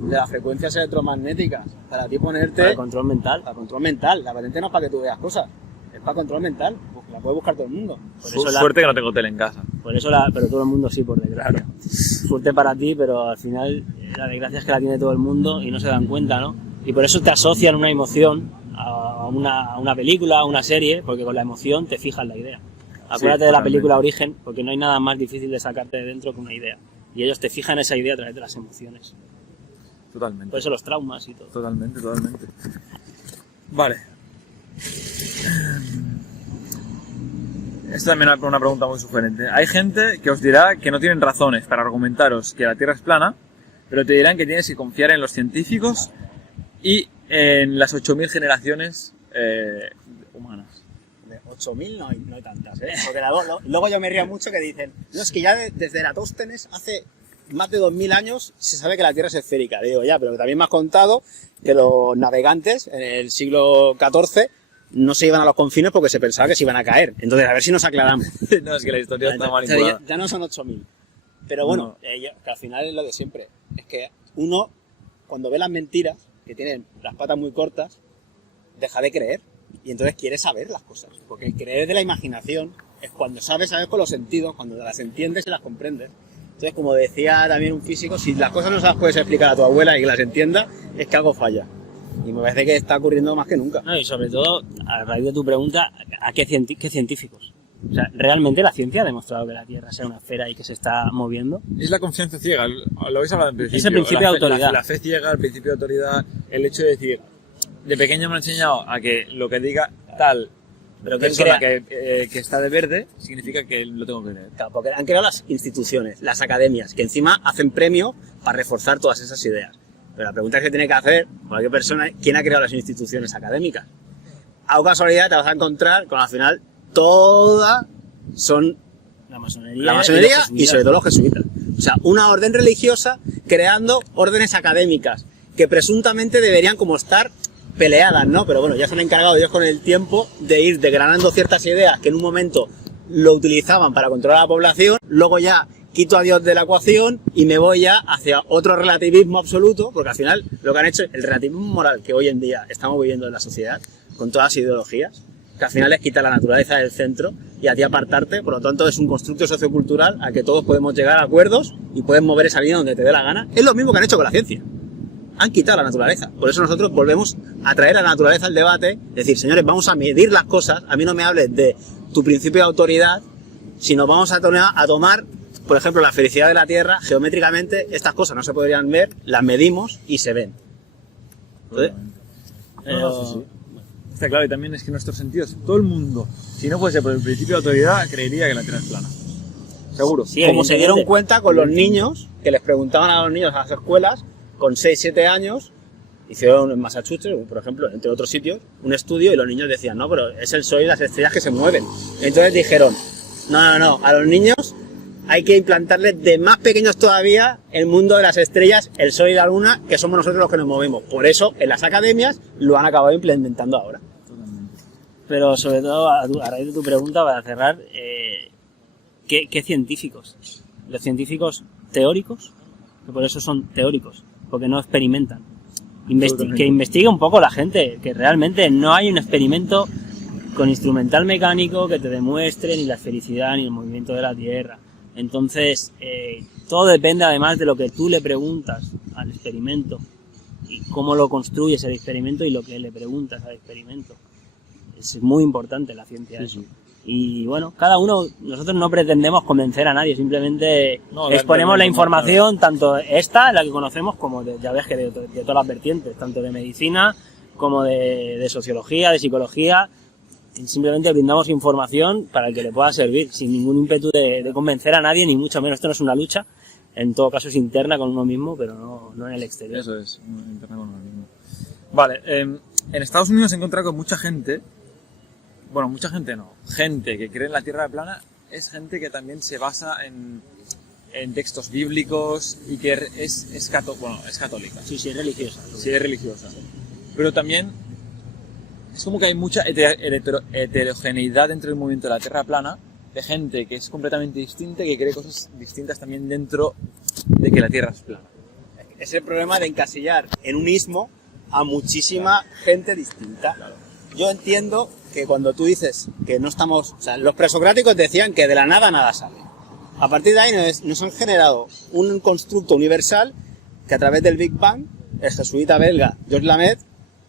de las frecuencias electromagnéticas, para ti ponerte... Para el control mental. Para control mental. La patente no es para que tú veas cosas, es para control mental. La puede buscar todo el mundo. Por eso suerte que no tengo tele en casa. Pero todo el mundo sí, por desgracia. Suerte para ti, pero al final la desgracia es que la tiene todo el mundo y no se dan cuenta, ¿no? Y por eso te asocian una emoción a una película, a una serie, porque con la emoción te fijas la idea. Acuérdate de la película Origen, porque no hay nada más difícil de sacarte de dentro que una idea. Y ellos te fijan esa idea a través de las emociones. Totalmente. Por eso los traumas y todo. Totalmente. Vale. Esta también es una pregunta muy sugerente. Hay gente que os dirá que no tienen razones para argumentaros que la Tierra es plana, pero te dirán que tienes que confiar en los científicos y en las 8.000 generaciones humanas. De 8.000 no hay tantas, ¿eh? Porque luego yo me río mucho que dicen, no, es que ya desde Eratóstenes hace más de 2.000 años se sabe que la Tierra es esférica. Le digo, ya, pero también me has contado que los navegantes en el siglo XIV no se iban a los confines porque se pensaba que se iban a caer. Entonces, a ver si nos aclaramos. No, es que la historia está Entonces, manipulada. ya no son 8.000. Pero bueno, que al final es lo de siempre. Es que uno, cuando ve las mentiras, que tienen las patas muy cortas, deja de creer. Y entonces quiere saber las cosas. Porque el creer de la imaginación es cuando sabes con los sentidos, cuando las entiendes y las comprendes. Entonces, como decía también un físico, si las cosas no se las puedes explicar a tu abuela y que las entienda, es que algo falla. Y me parece que está ocurriendo más que nunca. No, y sobre todo, a raíz de tu pregunta, ¿a qué científicos? O sea, ¿realmente la ciencia ha demostrado que la Tierra sea una esfera y que se está moviendo? Es la confianza ciega, lo habéis hablado en principio. Es el principio de autoridad. La fe ciega, el principio de autoridad, el hecho de decir, de pequeño me han enseñado a que lo que diga tal pero persona que está de verde, significa que lo tengo que creer. Claro, porque han creado las instituciones, las academias, que encima hacen premio para reforzar todas esas ideas. Pero la pregunta que tiene que hacer cualquier persona es ¿quién ha creado las instituciones académicas? A casualidad te vas a encontrar con al final todas son La masonería, la masonería y sobre todo los jesuitas. O sea, una orden religiosa creando órdenes académicas que presuntamente deberían como estar peleadas, ¿no? Pero bueno, ya se han encargado ellos con el tiempo de ir desgranando ciertas ideas que en un momento lo utilizaban para controlar a la población, luego ya quito a Dios de la ecuación y me voy ya hacia otro relativismo absoluto, porque al final lo que han hecho, el relativismo moral que hoy en día estamos viviendo en la sociedad, con todas las ideologías, que al final es quitar la naturaleza del centro y a ti apartarte, por lo tanto es un constructo sociocultural al que todos podemos llegar a acuerdos y puedes mover esa línea donde te dé la gana. Es lo mismo que han hecho con la ciencia. Han quitado la naturaleza. Por eso nosotros volvemos a traer a la naturaleza al debate, decir, señores, vamos a medir las cosas, a mí no me hables de tu principio de autoridad, sino vamos a tomar por ejemplo, la felicidad de la Tierra, geométricamente, estas cosas no se podrían ver, las medimos y se ven. Entonces, Sí. Está claro, y también es que nuestros sentidos, todo el mundo, si no fuese por el principio de autoridad, creería que la Tierra es plana. Seguro. Sí, como se dieron evidentemente. cuenta con los niños, que les preguntaban a los niños a las escuelas, con 6, 7 años, hicieron en Massachusetts, por ejemplo, entre otros sitios, un estudio y los niños decían, no, pero es el sol y las estrellas que se mueven. Entonces dijeron, no, a los niños hay que implantarles de más pequeños todavía el mundo de las estrellas, el sol y la luna, que somos nosotros los que nos movemos. Por eso, en las academias lo han acabado implementando ahora. Pero sobre todo, a raíz de tu pregunta, para cerrar, ¿qué científicos? Los científicos teóricos, que por eso son teóricos, porque no experimentan. Que investigue un poco la gente, que realmente no hay un experimento con instrumental mecánico que te demuestre ni la felicidad ni el movimiento de la Tierra. Entonces, todo depende además de lo que tú le preguntas al experimento y cómo lo construyes el experimento y lo que le preguntas al experimento. Es muy importante la ciencia eso. Y bueno, cada uno, nosotros no pretendemos convencer a nadie, simplemente exponemos la información, tanto esta, la que conocemos, como ya ves que de todas las vertientes, tanto de medicina como de sociología, de psicología. Simplemente brindamos información para el que le pueda servir, sin ningún ímpetu de convencer a nadie, ni mucho menos. Esto no es una lucha, en todo caso es interna con uno mismo, pero no en el exterior. Eso es, interna con uno mismo. Vale, en Estados Unidos he encontrado con mucha gente, bueno, mucha gente no, gente que cree en la Tierra plana, es gente que también se basa en textos bíblicos y que es católica. Sí, es religiosa. Sí, es religiosa. Pero también es como que hay mucha heterogeneidad dentro del movimiento de la Tierra plana, de gente que es completamente distinta y que cree cosas distintas también dentro de que la Tierra es plana. Es el problema de encasillar en un ismo a muchísima gente distinta. Claro. Yo entiendo que cuando tú dices que no estamos... O sea, los presocráticos decían que de la nada sale. A partir de ahí nos han generado un constructo universal que a través del Big Bang, el jesuita belga Georges Lamet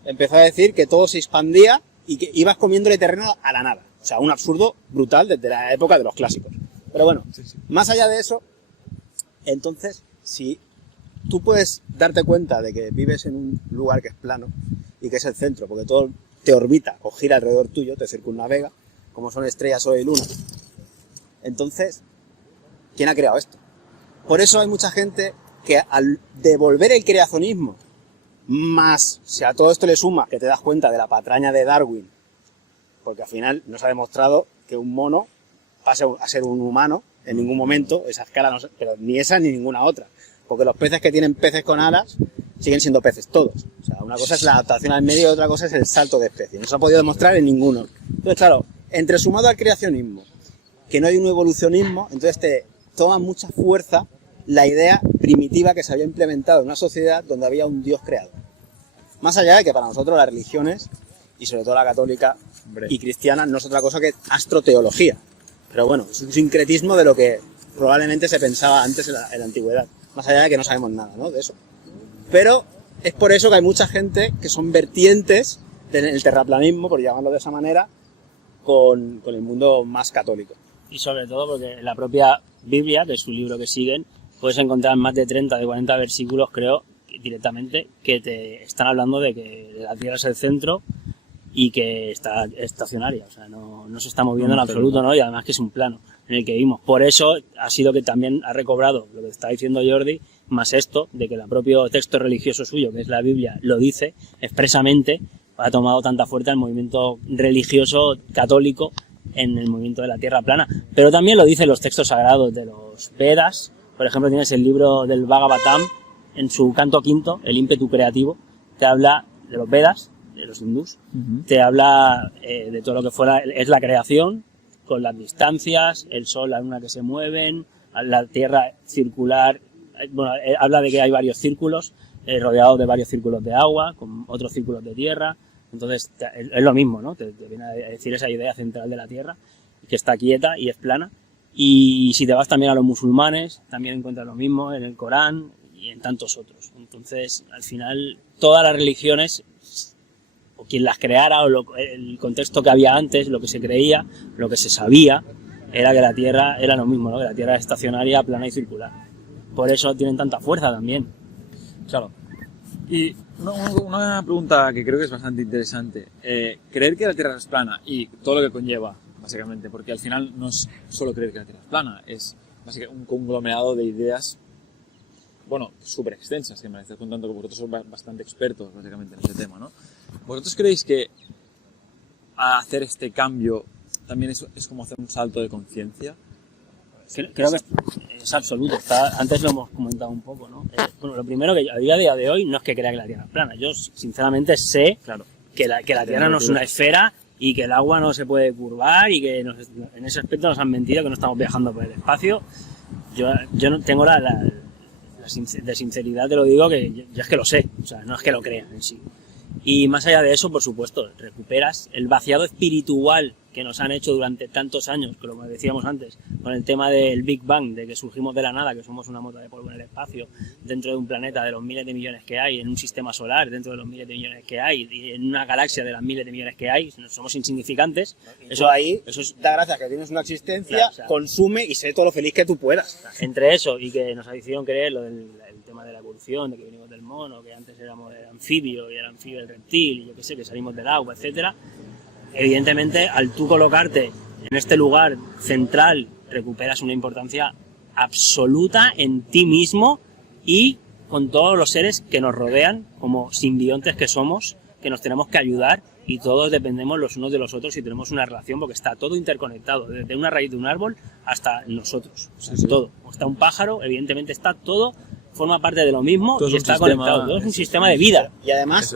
empezó a decir que todo se expandía y que ibas comiéndole terreno a la nada. O sea, un absurdo brutal desde la época de los clásicos. Pero bueno, más allá de eso, entonces, si tú puedes darte cuenta de que vives en un lugar que es plano y que es el centro, porque todo te orbita o gira alrededor tuyo, te circunnavega, como son estrellas, sol y luna, entonces, ¿quién ha creado esto? Por eso hay mucha gente que al devolver el creacionismo, más si a todo esto le suma que te das cuenta de la patraña de Darwin, porque al final nos ha demostrado que un mono pase a ser un humano en ningún momento, esa escala no sé, pero ni esa ni ninguna otra, porque los peces que tienen peces con alas siguen siendo peces todos. O sea, una cosa es la adaptación al medio y otra cosa es el salto de especie. No se ha podido demostrar en ninguno. Entonces, claro, entre sumado al creacionismo, que no hay un evolucionismo, entonces te toma mucha fuerza la idea primitiva que se había implementado en una sociedad donde había un Dios creador. Más allá de que para nosotros las religiones, y sobre todo la católica y cristiana, no es otra cosa que astroteología. Pero bueno, es un sincretismo de lo que probablemente se pensaba antes en la antigüedad. Más allá de que no sabemos nada, ¿no?, de eso. Pero es por eso que hay mucha gente que son vertientes del terraplanismo, por llamarlo de esa manera, con el mundo más católico. Y sobre todo porque en la propia Biblia, que es un libro que siguen, puedes encontrar más de 30, de 40 versículos, creo, directamente, que te están hablando de que la Tierra es el centro y que está estacionaria, o sea, no se está moviendo en absoluto, ¿no? Y además que es un plano en el que vivimos. Por eso ha sido que también ha recobrado lo que está diciendo Jordi, más esto, de que el propio texto religioso suyo, que es la Biblia, lo dice expresamente, ha tomado tanta fuerza el movimiento religioso católico en el movimiento de la Tierra plana. Pero también lo dicen los textos sagrados de los Vedas. Por ejemplo, tienes el libro del Bhagavatam, en su canto quinto, el ímpetu creativo, te habla de los Vedas, de los hindús, te habla de todo lo que es la creación, con las distancias, el sol, la luna que se mueven, la Tierra circular. Bueno, habla de que hay varios círculos, rodeados de varios círculos de agua, con otros círculos de tierra. Entonces, es lo mismo, ¿no? Te viene a decir esa idea central de la Tierra, que está quieta y es plana. Y si te vas también a los musulmanes, también encuentras lo mismo en el Corán y en tantos otros. Entonces, al final, todas las religiones, o quien las creara, o el contexto que había antes, lo que se creía, lo que se sabía, era que la Tierra era lo mismo, ¿no? Que la Tierra es estacionaria, plana y circular. Por eso tienen tanta fuerza también. Claro. Y una pregunta que creo que es bastante interesante. Creer que la Tierra es plana y todo lo que conlleva, básicamente, porque al final no es solo creer que la Tierra es plana, es básicamente un conglomerado de ideas, bueno, súper extensas, que me estáis contando que vosotros sois bastante expertos, básicamente, en ese tema, ¿no? ¿Vosotros creéis que hacer este cambio también es como hacer un salto de conciencia? Creo que es absoluto. Antes lo hemos comentado un poco, ¿no? Bueno, lo primero que a día de hoy no es que crea que la Tierra es plana. Yo, sinceramente, sé que la Tierra no es una esfera y que el agua no se puede curvar y que en ese aspecto nos han mentido, que no estamos viajando por el espacio. Yo no tengo de sinceridad, te lo digo, que yo es que lo sé. O sea, no es que lo crea en sí. Y más allá de eso, por supuesto, recuperas el vaciado espiritual que nos han hecho durante tantos años, como decíamos antes, con el tema del Big Bang, de que surgimos de la nada, que somos una mota de polvo en el espacio, dentro de un planeta de los miles de millones que hay, en un sistema solar dentro de los miles de millones que hay, y en una galaxia de las miles de millones que hay, somos insignificantes. Eso da gracias que tienes una existencia, claro, o sea, consume y sé todo lo feliz que tú puedas. Entre eso y que nos hicieron creer lo del tema de la evolución, de que venimos del mono, que antes éramos el anfibio y el anfibio el reptil, y yo qué sé, que salimos del agua, etcétera. Evidentemente, al tú colocarte en este lugar central, recuperas una importancia absoluta en ti mismo y con todos los seres que nos rodean, como simbiontes que somos, que nos tenemos que ayudar y todos dependemos los unos de los otros y tenemos una relación porque está todo interconectado, desde una raíz de un árbol hasta nosotros, o sea, sí. Todo. O está un pájaro, evidentemente está todo, forma parte de lo mismo y está conectado, todo es un sistema de vida. Y además,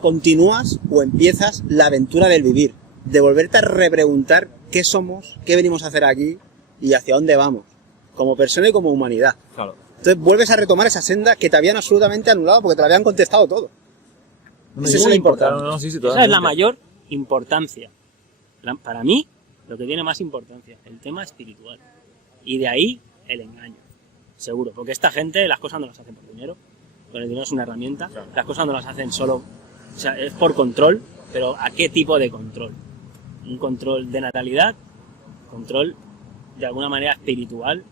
continúas o empiezas la aventura del vivir, de volverte a repreguntar qué somos, qué venimos a hacer aquí y hacia dónde vamos, como persona y como humanidad. Claro. Entonces vuelves a retomar esa senda que te habían absolutamente anulado porque te la habían contestado todo. Eso es lo importante. Esa es la mayor importancia. Para mí, lo que tiene más importancia, el tema espiritual. Y de ahí, el engaño. Seguro. Porque esta gente, las cosas no las hacen por dinero. Pero el dinero es una herramienta. Claro. Las cosas no las hacen solo... O sea, es por control. Pero ¿a qué tipo de control? Un control de natalidad. Control, de alguna manera, espiritual.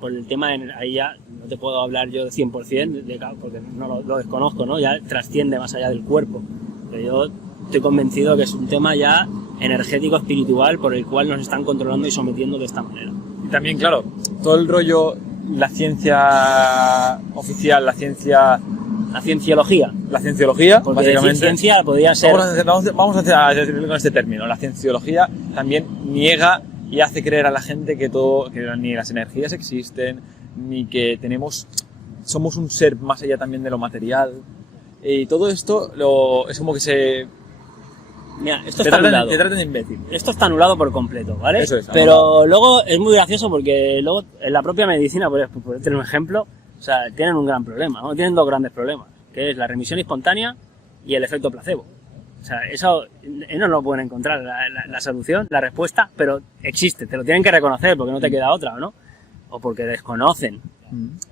Por el tema de... Ahí ya no te puedo hablar yo de 100%, porque no lo desconozco, ¿no? Ya trasciende más allá del cuerpo. Pero yo estoy convencido que es un tema ya energético, espiritual, por el cual nos están controlando y sometiendo de esta manera. Y también, claro, todo el rollo, la ciencia oficial, la cienciología, porque básicamente. Ciencia podría ser... Vamos a decirlo con este término. La cienciología también niega y hace creer a la gente que ni las energías existen, ni que somos un ser más allá también de lo material. Y todo esto es como que se... Mira, esto está anulado. Te tratan de imbécil. Esto está anulado por completo, ¿vale? Eso es, pero luego es muy gracioso porque luego en la propia medicina, por tener un ejemplo, o sea, tienen un gran problema, ¿no? Tienen dos grandes problemas, que es la remisión espontánea y el efecto placebo. O sea, eso no lo pueden encontrar, la solución, la respuesta, pero existe, te lo tienen que reconocer porque no te queda otra, ¿no? O porque desconocen.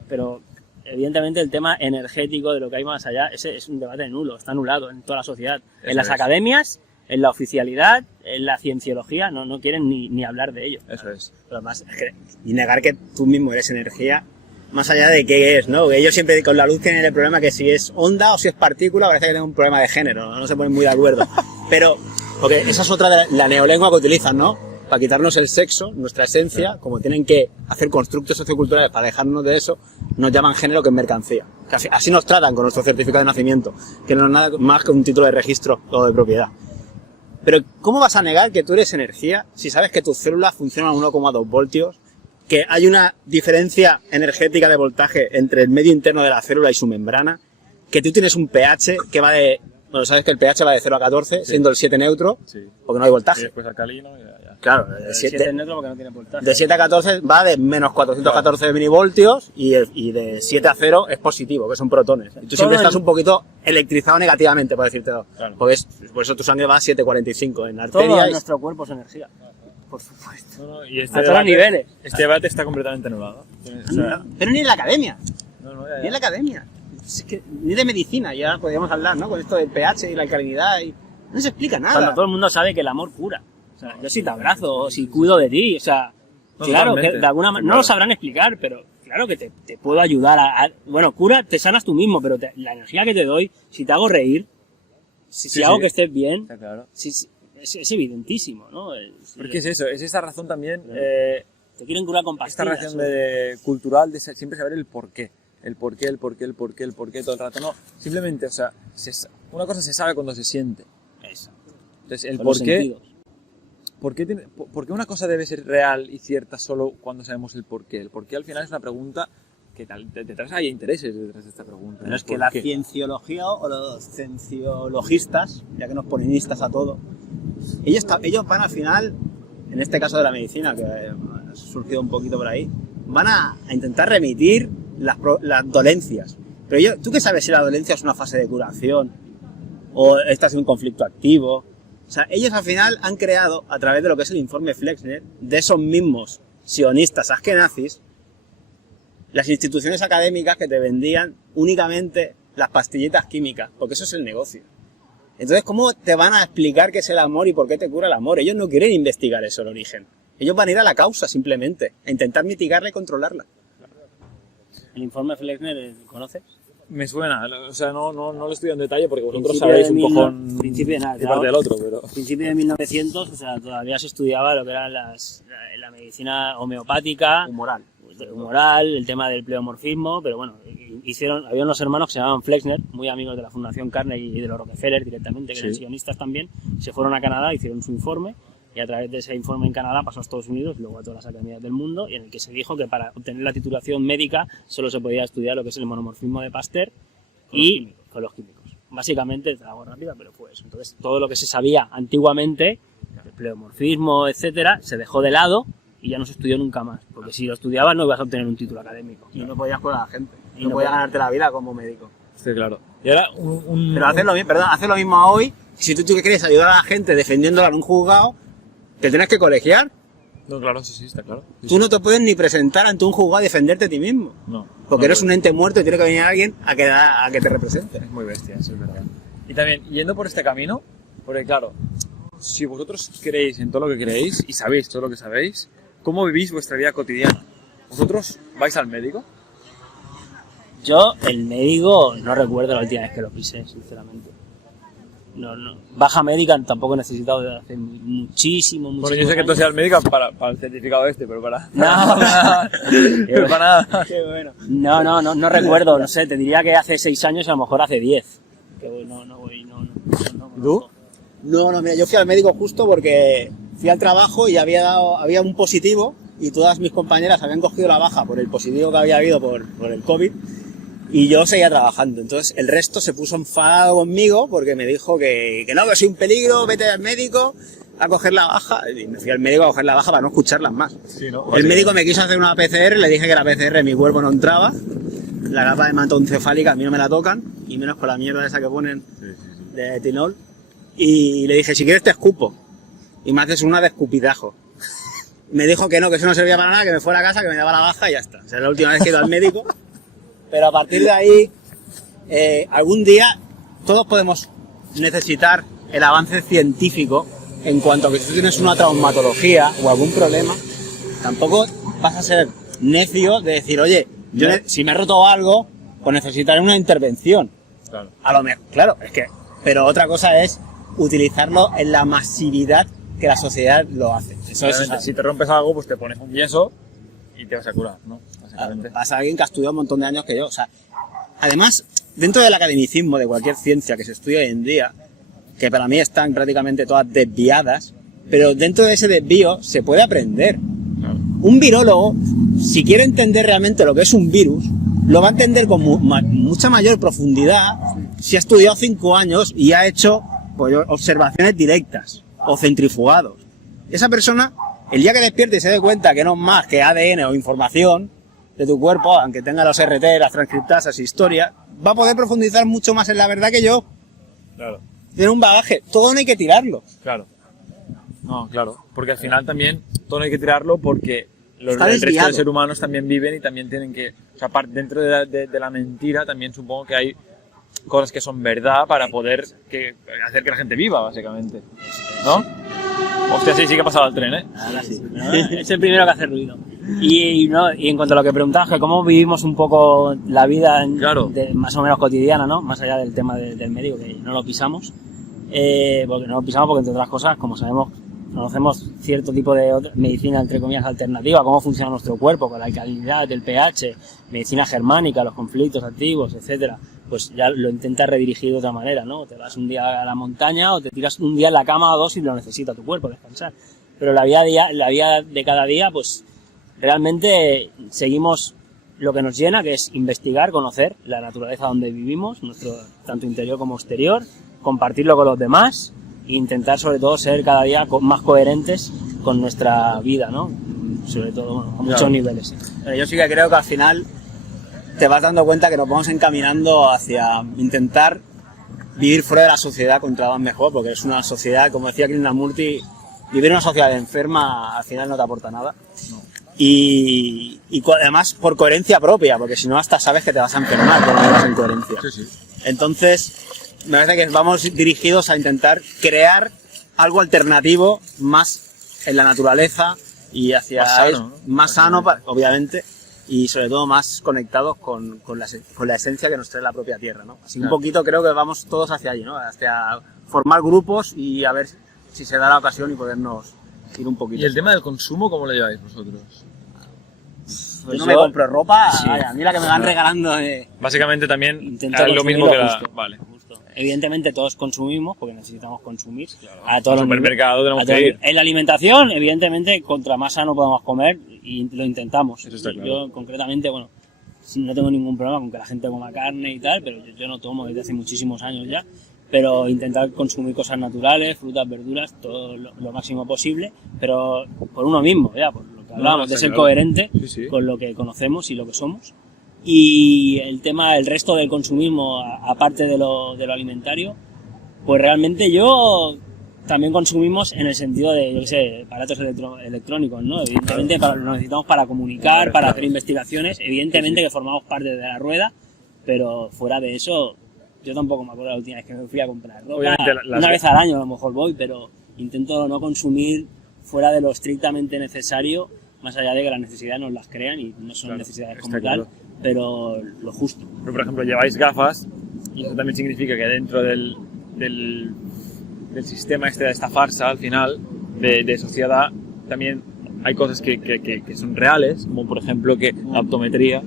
Pero evidentemente el tema energético de lo que hay más allá, ese es un debate nulo, está anulado en toda la sociedad. En las academias, en la oficialidad, en la cienciología, no quieren ni hablar de ello. Eso es. Pero además, y negar que tú mismo eres energía, más allá de qué es, ¿no? Ellos siempre con la luz tienen el problema que si es onda o si es partícula, parece que tienen un problema de género, no se ponen muy de acuerdo. Pero, porque esa es otra de la neolengua que utilizan, ¿no? Para quitarnos el sexo, nuestra esencia, como tienen que hacer constructos socioculturales para dejarnos de eso, nos llaman género que es mercancía. Así nos tratan con nuestro certificado de nacimiento, que no es nada más que un título de registro o de propiedad. Pero, ¿cómo vas a negar que tú eres energía si sabes que tus células funcionan a 1,2 voltios? Que hay una diferencia energética de voltaje entre el medio interno de la célula y su membrana, que tú tienes un pH que va de... Bueno, sabes que el pH va de 0 a 14, sí, siendo el 7 neutro, sí, porque no hay voltaje. Y después alcalino y ya. Claro, el 7 es neutro porque no tiene voltaje. De 7 a 14 va de menos 414 milivoltios y de 7 a 0 es positivo, que son protones. Y tú siempre estás un poquito electrizado negativamente, por decírtelo. Claro. Porque por eso tu sangre va a 7,45 en la arteria. Todo nuestro cuerpo es energía. Por supuesto. Y a todos los niveles. Este debate está completamente anulado. O sea, pero ni en la academia. Ni en la academia. Es que ni de medicina ya podríamos hablar, ¿no? Con esto del pH y la alcalinidad. No se explica nada. Cuando todo el mundo sabe que el amor cura. O sea, yo si te abrazo, o si cuido de ti, o sea, No, claro, totalmente. que de alguna manera, no Claro. lo sabrán explicar, pero claro que te puedo ayudar bueno, cura, te sanas tú mismo, pero la energía que te doy, si te hago reír, si Sí, hago sí. que estés bien, Está claro. es evidentísimo, ¿no? Porque es eso, es esta razón también, Te quieren curar con esta pastillas. relación cultural de siempre saber el porqué. El porqué todo el rato. No, simplemente, o sea, una cosa se sabe cuando se siente. Eso, Entonces, el con los porqué, sentidos. ¿por qué una cosa debe ser real y cierta solo cuando sabemos el porqué? El porqué al final es una pregunta que detrás hay intereses detrás de esta pregunta. Pero es que ¿Por la qué? cienciología o los cienciologistas, ya que nos ponen istas a todo, ellos van al final, en este caso de la medicina, que ha surgido un poquito por ahí, van a intentar remitir las dolencias. Pero ¿tú qué sabes si la dolencia es una fase de curación? ¿O esta es un conflicto activo? O sea, ellos al final han creado, a través de lo que es el informe Flexner, de esos mismos sionistas askenazis, las instituciones académicas que te vendían únicamente las pastillitas químicas, porque eso es el negocio. Entonces, ¿cómo te van a explicar qué es el amor y por qué te cura el amor? Ellos no quieren investigar eso, el origen. Ellos van a ir a la causa, simplemente, a intentar mitigarla y controlarla. El informe Flexner, ¿conoces? Me suena, o sea, no lo estudio en detalle porque vosotros Principio sabéis de un poco principio de nada, de parte del otro, pero... A principios de 1900, o sea, todavía se estudiaba lo que era la medicina homeopática, Humoral. el tema del pleomorfismo, pero bueno, había unos hermanos que se llamaban Flexner, muy amigos de la Fundación Carnegie y de los Rockefeller directamente, que eran Sí. sionistas también, se fueron a Canadá, hicieron su informe, y a través de ese informe en Canadá pasó a Estados Unidos y luego a todas las academias del mundo, y en el que se dijo que para obtener la titulación médica solo se podía estudiar lo que es el monomorfismo de Pasteur y con los químicos. Básicamente, te la hago rápida, pero fue eso. Entonces, todo lo que se sabía antiguamente, el pleomorfismo, etcétera, se dejó de lado y ya no se estudió nunca más. Porque si lo estudiabas no ibas a obtener un título académico. Y no podías curar a la gente. Y No no podías podías. ganarte la vida como médico. Sí, claro. Y ahora Pero hacer lo mismo hoy, si tú quieres ayudar a la gente defendiéndola en un juzgado, te tienes que colegiar. No, claro, sí, está claro. Sí, Tú no te puedes ni presentar ante un juzgado a defenderte a ti mismo. No. Porque eres un ente muerto y tiene que venir alguien a que te represente. Es muy bestia, eso es verdad. Y también, yendo por este camino, porque claro, si vosotros creéis en todo lo que creéis y sabéis todo lo que sabéis, ¿cómo vivís vuestra vida cotidiana? ¿Vosotros vais al médico? Yo, el médico, no recuerdo la última vez que lo pisé, sinceramente. No. Baja médica tampoco he necesitado desde hace muchísimo. Bueno, yo sé que tú seas al médico para el certificado este, pero para... No. pero para nada. Qué bueno. No recuerdo, no sé, te diría que hace 6 años y a lo mejor hace 10. Que voy, no voy. ¿Y tú? No, mira, yo fui al médico justo porque fui al trabajo y había un positivo y todas mis compañeras habían cogido la baja por el positivo que había habido por el COVID y yo seguía trabajando. Entonces el resto se puso enfadado conmigo porque me dijo que no, que soy un peligro, vete al médico a coger la baja. Y me fui al médico a coger la baja para no escucharlas más. Sí, ¿no? El médico me quiso hacer una PCR, le dije que la PCR en mi cuerpo no entraba. La capa de hematoencefálica a mí no me la tocan, y menos con la mierda esa que ponen de etinol. Y le dije, si quieres te escupo. Y me haces una de escupidajo. Me dijo que no, que eso no servía para nada, que me fuera a casa, que me daba la baja y ya está. O sea, es la última vez que he ido al médico. Pero a partir de ahí, algún día todos podemos necesitar el avance científico en cuanto a que si tú tienes una traumatología o algún problema, tampoco vas a ser necio de decir, oye, yo si me he roto algo, pues necesitaré una intervención. Claro. A lo mejor, claro, es que... Pero otra cosa es utilizarlo en la masividad que la sociedad lo hace. Eso es, Obviamente, si te rompes algo, pues te pones un yeso y te vas a curar, ¿no? Básicamente. pasa a alguien que ha estudiado un montón de años que yo. O sea, además, dentro del academicismo de cualquier ciencia que se estudia hoy en día, que para mí están prácticamente todas desviadas, pero dentro de ese desvío se puede aprender. Claro. Un virólogo, si quiere entender realmente lo que es un virus, lo va a entender con mucha mayor profundidad si ha estudiado 5 años y ha hecho pues, observaciones directas o centrifugados. Esa persona, el día que despierte y se dé cuenta que no es más que ADN o información de tu cuerpo, aunque tenga los RT, las transcriptasas, historia, va a poder profundizar mucho más en la verdad que yo. Claro. Tiene un bagaje, todo no hay que tirarlo. Claro. No, claro. Porque al final también todo no hay que tirarlo porque el Está resto desviado. de seres humanos también viven y también tienen que... O sea, dentro de la mentira también supongo que hay cosas que son verdad para poder hacer que la gente viva, básicamente. ¿No? Hostia, sí que ha pasado el tren, ¿eh? Ahora sí, ¿no? Es el primero que hace ruido. Y en cuanto a lo que preguntabas, que cómo vivimos un poco la vida Claro. más o menos cotidiana, ¿no? Más allá del tema del médico, que no lo pisamos. Porque no lo pisamos porque, entre otras cosas, como sabemos, conocemos cierto tipo de medicina, entre comillas, alternativa, cómo funciona nuestro cuerpo, con la alcalinidad, el pH, medicina germánica, los conflictos activos, etcétera. Pues ya lo intentas redirigir de otra manera, ¿no? Te vas un día a la montaña o te tiras un día en la cama o dos si lo necesita tu cuerpo, descansar. Pero la vida de cada día, pues realmente seguimos lo que nos llena, que es investigar, conocer la naturaleza donde vivimos, nuestro tanto interior como exterior, compartirlo con los demás e intentar sobre todo ser cada día más coherentes con nuestra vida, ¿no? Sobre todo, bueno, a muchos niveles. Pero yo sí que creo que al final te vas dando cuenta que nos vamos encaminando hacia intentar vivir fuera de la sociedad contra más mejor, porque es una sociedad, como decía Krishnamurti, vivir en una sociedad enferma al final no te aporta nada. No. Y además por coherencia propia, porque si no hasta sabes que te vas a enfermar cuando vivas en coherencia. Sí. Entonces, me parece que vamos dirigidos a intentar crear algo alternativo más en la naturaleza y hacia más sano, obviamente, y sobre todo más conectados con la esencia que nos trae la propia tierra, ¿no? Así un poquito creo que vamos todos hacia allí, ¿no? Hacia formar grupos y a ver si se da la ocasión y podernos ir un poquito. ¿Y el tema del consumo cómo lo lleváis vosotros? Pues yo no me compro ropa, sí. A mí la que me van regalando... Básicamente también intento lo mismo que la... Justo. Vale. Evidentemente todos consumimos, porque necesitamos consumir. Claro. A todos los supermercados tenemos que ir. En la alimentación, evidentemente, contra más sano podemos comer y lo intentamos. Eso está claro. Yo, concretamente, bueno, no tengo ningún problema con que la gente coma carne y tal, pero yo no tomo desde hace muchísimos años ya. Pero intentar consumir cosas naturales, frutas, verduras, todo lo máximo posible, pero por uno mismo, ya, por lo que hablábamos, de ser coherente con lo que conocemos y lo que somos. Y el tema, el resto del consumismo, aparte de lo alimentario, pues realmente yo también consumimos en el sentido de, yo qué sé, aparatos electrónicos, ¿no? Evidentemente lo necesitamos para comunicar, para hacer investigaciones, evidentemente que formamos parte de la rueda, pero fuera de eso, yo tampoco me acuerdo la última vez que me fui a comprar ropa. Una vez al año a lo mejor voy, pero intento no consumir fuera de lo estrictamente necesario, más allá de que las necesidades nos las crean y no son necesidades como tal, pero lo justo. Pero, por ejemplo, lleváis gafas y eso también significa que dentro del sistema de esta farsa, al final, de sociedad, también hay cosas que son reales, como por ejemplo que la optometría.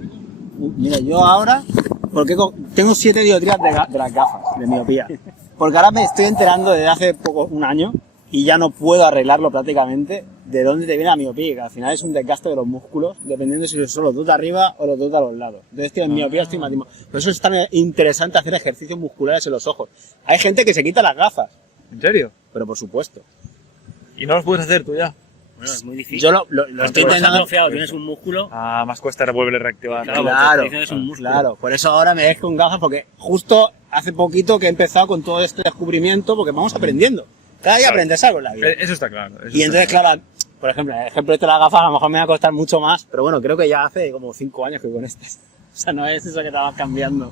Mira, yo ahora, porque tengo 7 dioptrías de las gafas, de miopía, porque ahora me estoy enterando desde hace un año y ya no puedo arreglarlo prácticamente de dónde te viene la miopía, que al final es un desgaste de los músculos, dependiendo si son los dos de arriba o los dos de los lados. Entonces estoy en miopía, astigmatismo. Por eso es tan interesante hacer ejercicios musculares en los ojos. Hay gente que se quita las gafas. ¿En serio? Pero por supuesto. ¿Y no los puedes hacer tú ya? Bueno, es muy difícil. Yo lo estoy intentando. Tienes un músculo. Más cuesta volver a reactivar. Claro. Por eso ahora me dejo con gafas, porque justo hace poquito que he empezado con todo este descubrimiento, porque vamos aprendiendo. Cada día aprendes algo en la vida. Eso está claro. Y entonces, claro, por ejemplo, el ejemplo de las gafas a lo mejor me va a costar mucho más, pero bueno, creo que ya hace como 5 años que con estas. O sea, no es eso que te vas cambiando.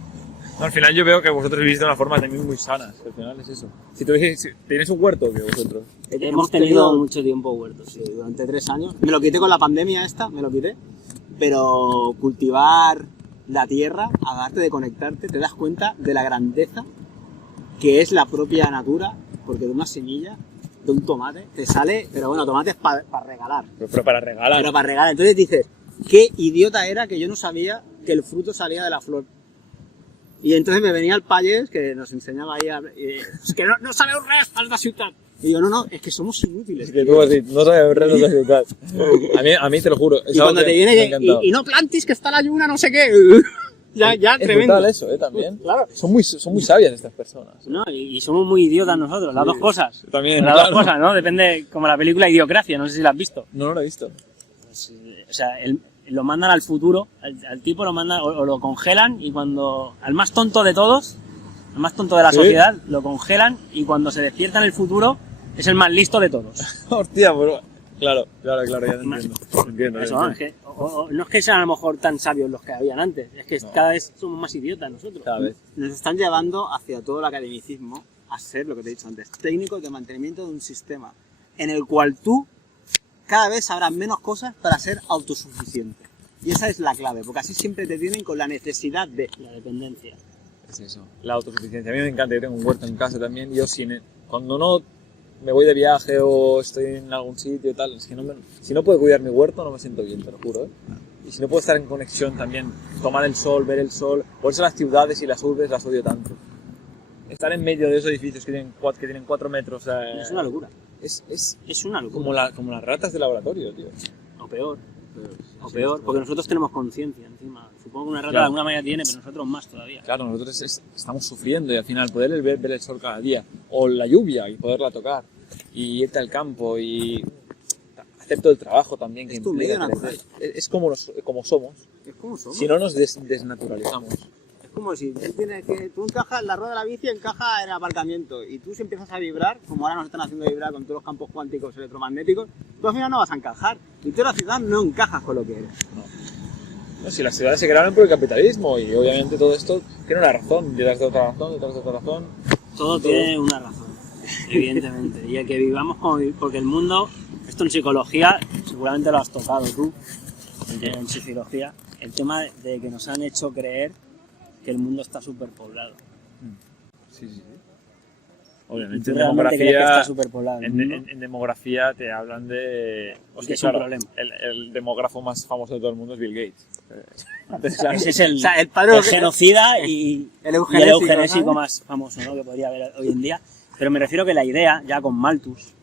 No, al final yo veo que vosotros vivís de una forma también muy sana. Al final es eso. Si tenéis un huerto que vosotros. Hemos tenido mucho tiempo huertos. Sí, durante 3 años. Me lo quité con la pandemia me lo quité. Pero cultivar la tierra, aparte de conectarte, te das cuenta de la grandeza que es la propia natura, porque de una semilla, de un tomate, te sale, pero bueno, tomates para regalar. Pero para regalar. Pero para regalar. Entonces dices, qué idiota era que yo no sabía que el fruto salía de la flor. Y entonces me venía el payés que nos enseñaba ahí es que no sabe un res a la ciudad. Y digo, no, es que somos inútiles. Es que tú así, no sabes un res a la ciudad. A mí te lo juro. Y cuando te viene y no plantis que está la lluna, no sé qué. ya, es tremendo. Brutal eso, también. Claro. Son muy sabias estas personas. No, y somos muy idiotas nosotros, las dos cosas. También, las dos cosas, ¿no? Depende, como la película Idiocracia, no sé si la has visto. No la he visto. Pues, o sea, lo mandan al futuro, al tipo lo mandan o lo congelan y cuando al más tonto de todos, al más tonto de la sociedad, lo congelan y cuando se despierta en el futuro es el más listo de todos. Hostia, pero claro, ya te entiendo. Eso, ¿no? Es que, no es que sean a lo mejor tan sabios los que habían antes, es que cada vez somos más idiotas nosotros. Cada vez. Nos están llevando hacia todo el academicismo a ser, lo que te he dicho antes, técnicos de mantenimiento de un sistema. en el cual tú cada vez sabrás menos cosas para ser autosuficiente. Y esa es la clave, porque así siempre te tienen con la necesidad de... La dependencia. Es eso, la autosuficiencia. A mí me encanta, yo tengo un huerto en casa también. Yo cuando no me voy de viaje o estoy en algún sitio y tal, es que si no puedo cuidar mi huerto no me siento bien, te lo juro, ¿eh? Y si no puedo estar en conexión también, tomar el sol, ver el sol, por eso las ciudades y las urbes las odio tanto. Estar en medio de esos edificios que tienen 4 metros, Es una locura. es Es una locura. como las ratas de laboratorio, tío. O peor. O peor, porque nosotros tenemos conciencia encima. Supongo que una rata Claro. de alguna manera tiene, pero nosotros más todavía. Claro, nosotros estamos sufriendo y al final poder ver el sol cada día, o la lluvia y poderla tocar, y irte al campo y hacer todo el trabajo también que Es tu implica medio crecer. natural. Es como somos. Es como somos. Si no nos desnaturalizamos. Es como si tú encajas, la rueda de la bici encaja en el aparcamiento y tú si empiezas a vibrar, como ahora nos están haciendo vibrar con todos los campos cuánticos electromagnéticos, tú al final no vas a encajar. Y tú en la ciudad no encajas con lo que eres. No, si las ciudades se crearon por el capitalismo y obviamente todo esto tiene una razón, detrás de otra razón, detrás de otra razón. Todo tiene una razón, evidentemente. Y el que vivamos porque el mundo, esto en psicología, seguramente lo has tocado tú, en psicología, el tema de que nos han hecho creer que el mundo está superpoblado. Sí. ¿Tú Obviamente en realmente crees que está demografía, superpoblado el mundo? en demografía te hablan de... que es un problema. El demógrafo más famoso de todo el mundo es Bill Gates. Entonces, claro, Ese es el, O sea, el padre el genocida y el el eugenésico, eugenésico ¿sabes? más famoso, ¿no?, que podría haber hoy en día. Pero me refiero que la idea, ya con Malthus,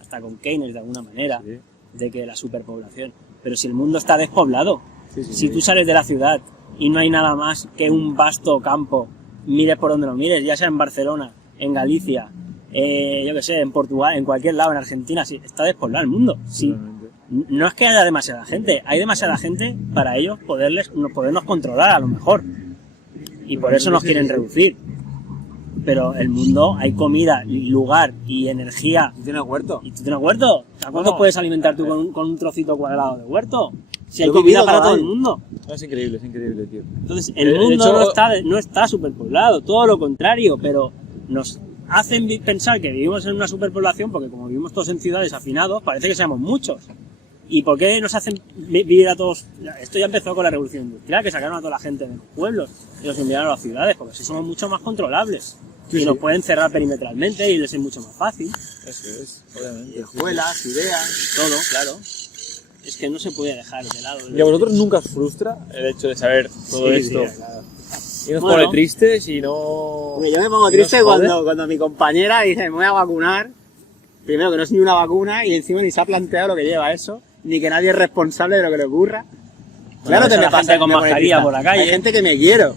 hasta con Keynes de alguna manera, Sí. de que la superpoblación. Pero si el mundo está despoblado, Sí. si tú sales de la ciudad y no hay nada más que un vasto campo, mires por donde lo mires, ya sea en Barcelona, en Galicia, yo que sé, en Portugal, en cualquier lado, en Argentina, sí, está despoblado el mundo. Sí. Totalmente. No es que haya demasiada gente, hay demasiada gente para ellos podernos controlar a lo mejor. Y por eso nos quieren reducir. Pero el mundo, hay comida, y lugar y energía. ¿Tú tienes huerto? ¿Y tú tienes huerto? ¿A cuánto No. puedes alimentar tú con un trocito cuadrado de huerto? Si hay Yo comida comido para cada todo el año. mundo. No, es increíble, tío. Entonces, el De mundo hecho- no está superpoblado, todo lo contrario, pero nos hacen pensar que vivimos en una superpoblación porque como vivimos todos en ciudades hafinados, parece que seamos muchos. ¿Y por qué nos hacen vivir a todos? Esto ya empezó con la revolución industrial, que sacaron a toda la gente de los pueblos y los enviaron a las ciudades, porque así somos mucho más controlables. Y nos pueden cerrar perimetralmente y les es mucho más fácil. Eso es, obviamente. Escuelas, ideas... Todo, claro. Es que no se puede dejar de lado. ¿Y a vosotros nunca os frustra el hecho de saber todo Sí, esto? sí, claro. Y nos Bueno. pone tristes y no... Hombre, yo me pongo y triste nos jode. cuando mi compañera dice, me voy a vacunar. Primero, que no es ni una vacuna y encima ni se ha planteado lo que lleva eso, ni que nadie es responsable de lo que le ocurra. Claro ves que a me la pasa gente con me pone mascarilla triste. por la calle. Hay gente que me quiero.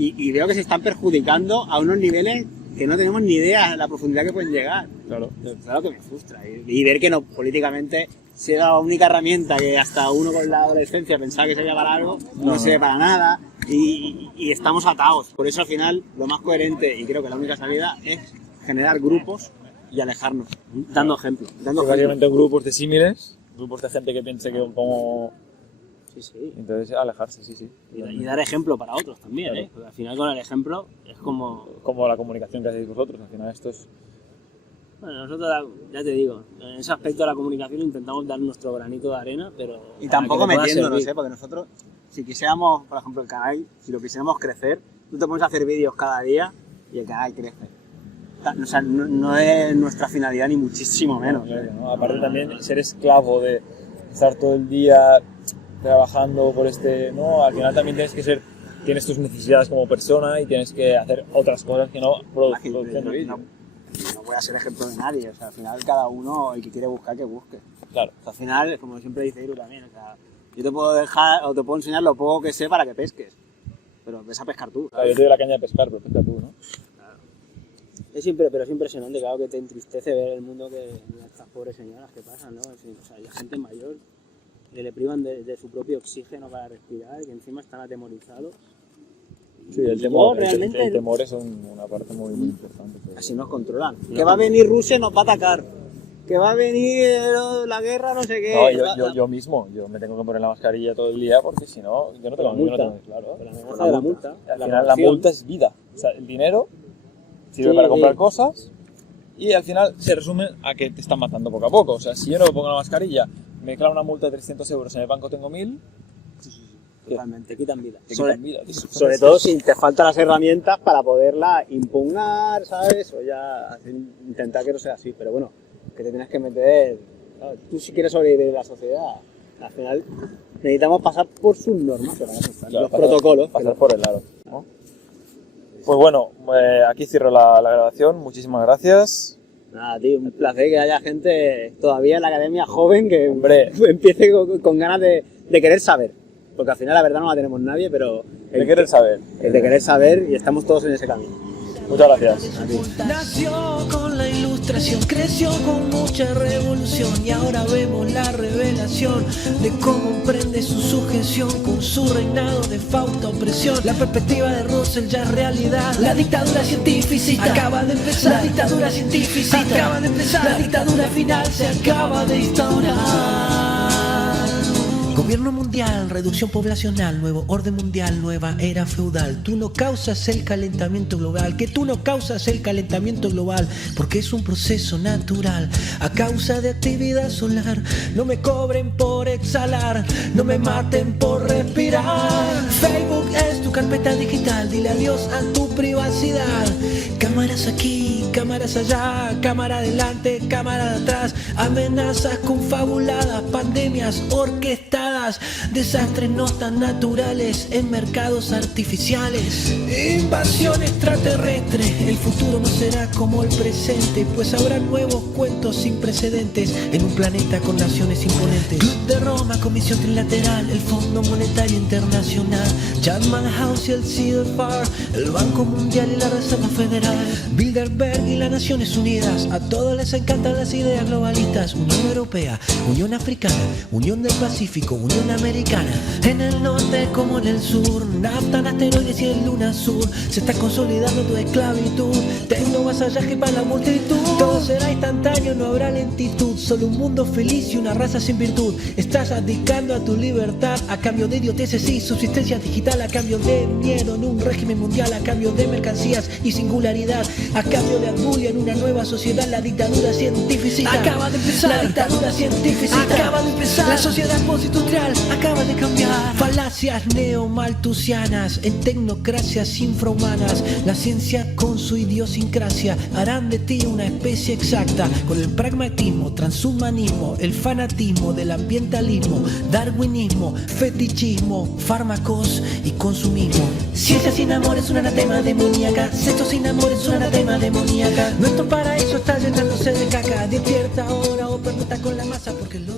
Y veo que se están perjudicando a unos niveles que no tenemos ni idea de la profundidad que pueden llegar. Claro. Claro que me frustra. Y ver que no, políticamente, si era la única herramienta que hasta uno con la adolescencia pensaba que servía para algo, no sirve para nada. Y estamos atados. Por eso al final lo más coherente, y creo que la única salida, es generar grupos y alejarnos. Dando ejemplo. Dando ejemplo. Básicamente grupos de símiles, grupos de gente que piense que como... Sí, sí. Entonces alejarse, sí. Y dar ejemplo para otros también, Claro. ¿eh? Porque al final con el ejemplo es como... Como la comunicación que hacéis vosotros, al final esto es... Bueno, nosotros, ya te digo, en ese aspecto de la comunicación intentamos dar nuestro granito de arena, pero... Y para tampoco que te pueda metiéndonos, servir. porque nosotros, si quisiéramos, por ejemplo, el canal, si lo quisiéramos crecer, tú te pones a hacer vídeos cada día y el canal crece. O sea, no es nuestra finalidad ni muchísimo menos. ¿no? Aparte también ser esclavo de estar todo el día trabajando por no, al final también tienes tus necesidades como persona y tienes que hacer otras cosas que no producción de vídeo. No voy a ser ejemplo de nadie, o sea, al final cada uno, el que quiere buscar, que busque. Claro. O sea, al final, como siempre dice Iru también, o sea, yo te puedo dejar o te puedo enseñar lo poco que sé para que pesques, pero ves a pescar tú. Claro, yo te doy la caña de pescar, pero pesca tú, ¿no? Pero es impresionante, claro, que te entristece ver el mundo de estas pobres señoras que pasan, ¿no? O sea, hay gente mayor que le privan de su propio oxígeno para respirar, que encima están atemorizados. Sí, el Y temor, yo realmente- el temor es una parte muy importante. Así nos controlan. Que va a venir Rusia y nos va a atacar. Que va a venir la guerra, no sé qué. No, yo mismo, yo me tengo que poner la mascarilla todo el día porque si no, yo no tengo claro. Con la amenaza de la multa. Al final la multa es vida. O sea, el dinero sirve Sí, para comprar sí. cosas Y al final se resume a que te están matando poco a poco. O sea, si yo no me pongo la mascarilla, me clavo una multa de 300 euros, en el banco tengo 1000. Totalmente, quitan vida. Sobre todo si te faltan las herramientas para poderla impugnar, ¿sabes? O ya intentar que no sea así. Pero bueno, que te tienes que meter... ¿sabes? Tú si quieres sobrevivir en la sociedad, al final necesitamos pasar por sus normas, claro, los protocolos. Pasar por el aro, ¿no? Pues bueno, aquí cierro la grabación. Muchísimas gracias. Nada, tío, un placer que haya gente todavía en la academia joven que Hombre. empiece con ganas de querer saber. Porque al final la verdad no la tenemos nadie, pero... ¿De querer saber? De querer saber y estamos todos en ese camino. Muchas gracias. Nació con la ilustración, creció con mucha revolución y ahora vemos la revelación de cómo emprende su sujeción con su reinado de fausta opresión. La perspectiva de Russell ya es realidad. La dictadura científica acaba de empezar. La dictadura científica acaba de empezar. La dictadura final se acaba de instaurar. Gobierno mundial, reducción poblacional, nuevo orden mundial, nueva era feudal. Tú no causas el calentamiento global, que tú no causas el calentamiento global, porque es un proceso natural, a causa de actividad solar. No me cobren por exhalar, no me maten por respirar. Facebook es tu carpeta digital, dile adiós a tu privacidad. Cámaras aquí, cámaras allá, cámara adelante, cámara de atrás. Amenazas confabuladas, pandemias orquestadas, desastres no tan naturales en mercados artificiales. Invasión extraterrestre, el futuro no será como el presente, pues habrá nuevos cuentos sin precedentes en un planeta con naciones imponentes. Club de Roma, Comisión Trilateral, el Fondo Monetario Internacional, Chatham House y el CFR, el Banco Mundial y la Reserva Federal, Bilderberg y las Naciones Unidas. A todos les encantan las ideas globalistas. Unión Europea, Unión Africana, Unión del Pacífico, Unión Americana. En el norte como en el sur, nafta, asteroides y el luna sur. Se está consolidando tu esclavitud, tecnovasallaje para la multitud. Todo será instantáneo, no habrá lentitud, solo un mundo feliz y una raza sin virtud. Estás abdicando a tu libertad a cambio de idioteces y subsistencia digital, a cambio de miedo en un régimen mundial, a cambio de mercancías y singularidad, a cambio de orgullo en una nueva sociedad. La dictadura científica acaba de empezar. La dictadura científica acaba de empezar. La sociedad postindustrial acaba de cambiar. Falacias neomaltusianas en tecnocracias infrahumanas. La ciencia con su idiosincrasia harán de ti una especie exacta, con el pragmatismo, transhumanismo, el fanatismo del ambientalismo, darwinismo, fetichismo, fármacos y consumismo. Ciencia sin amor es un anatema demoníaca, sexo sin amor es un anatema demoníaca. Nuestro paraíso está llenándose de caca. Despierta ahora o permuta con la masa, porque lo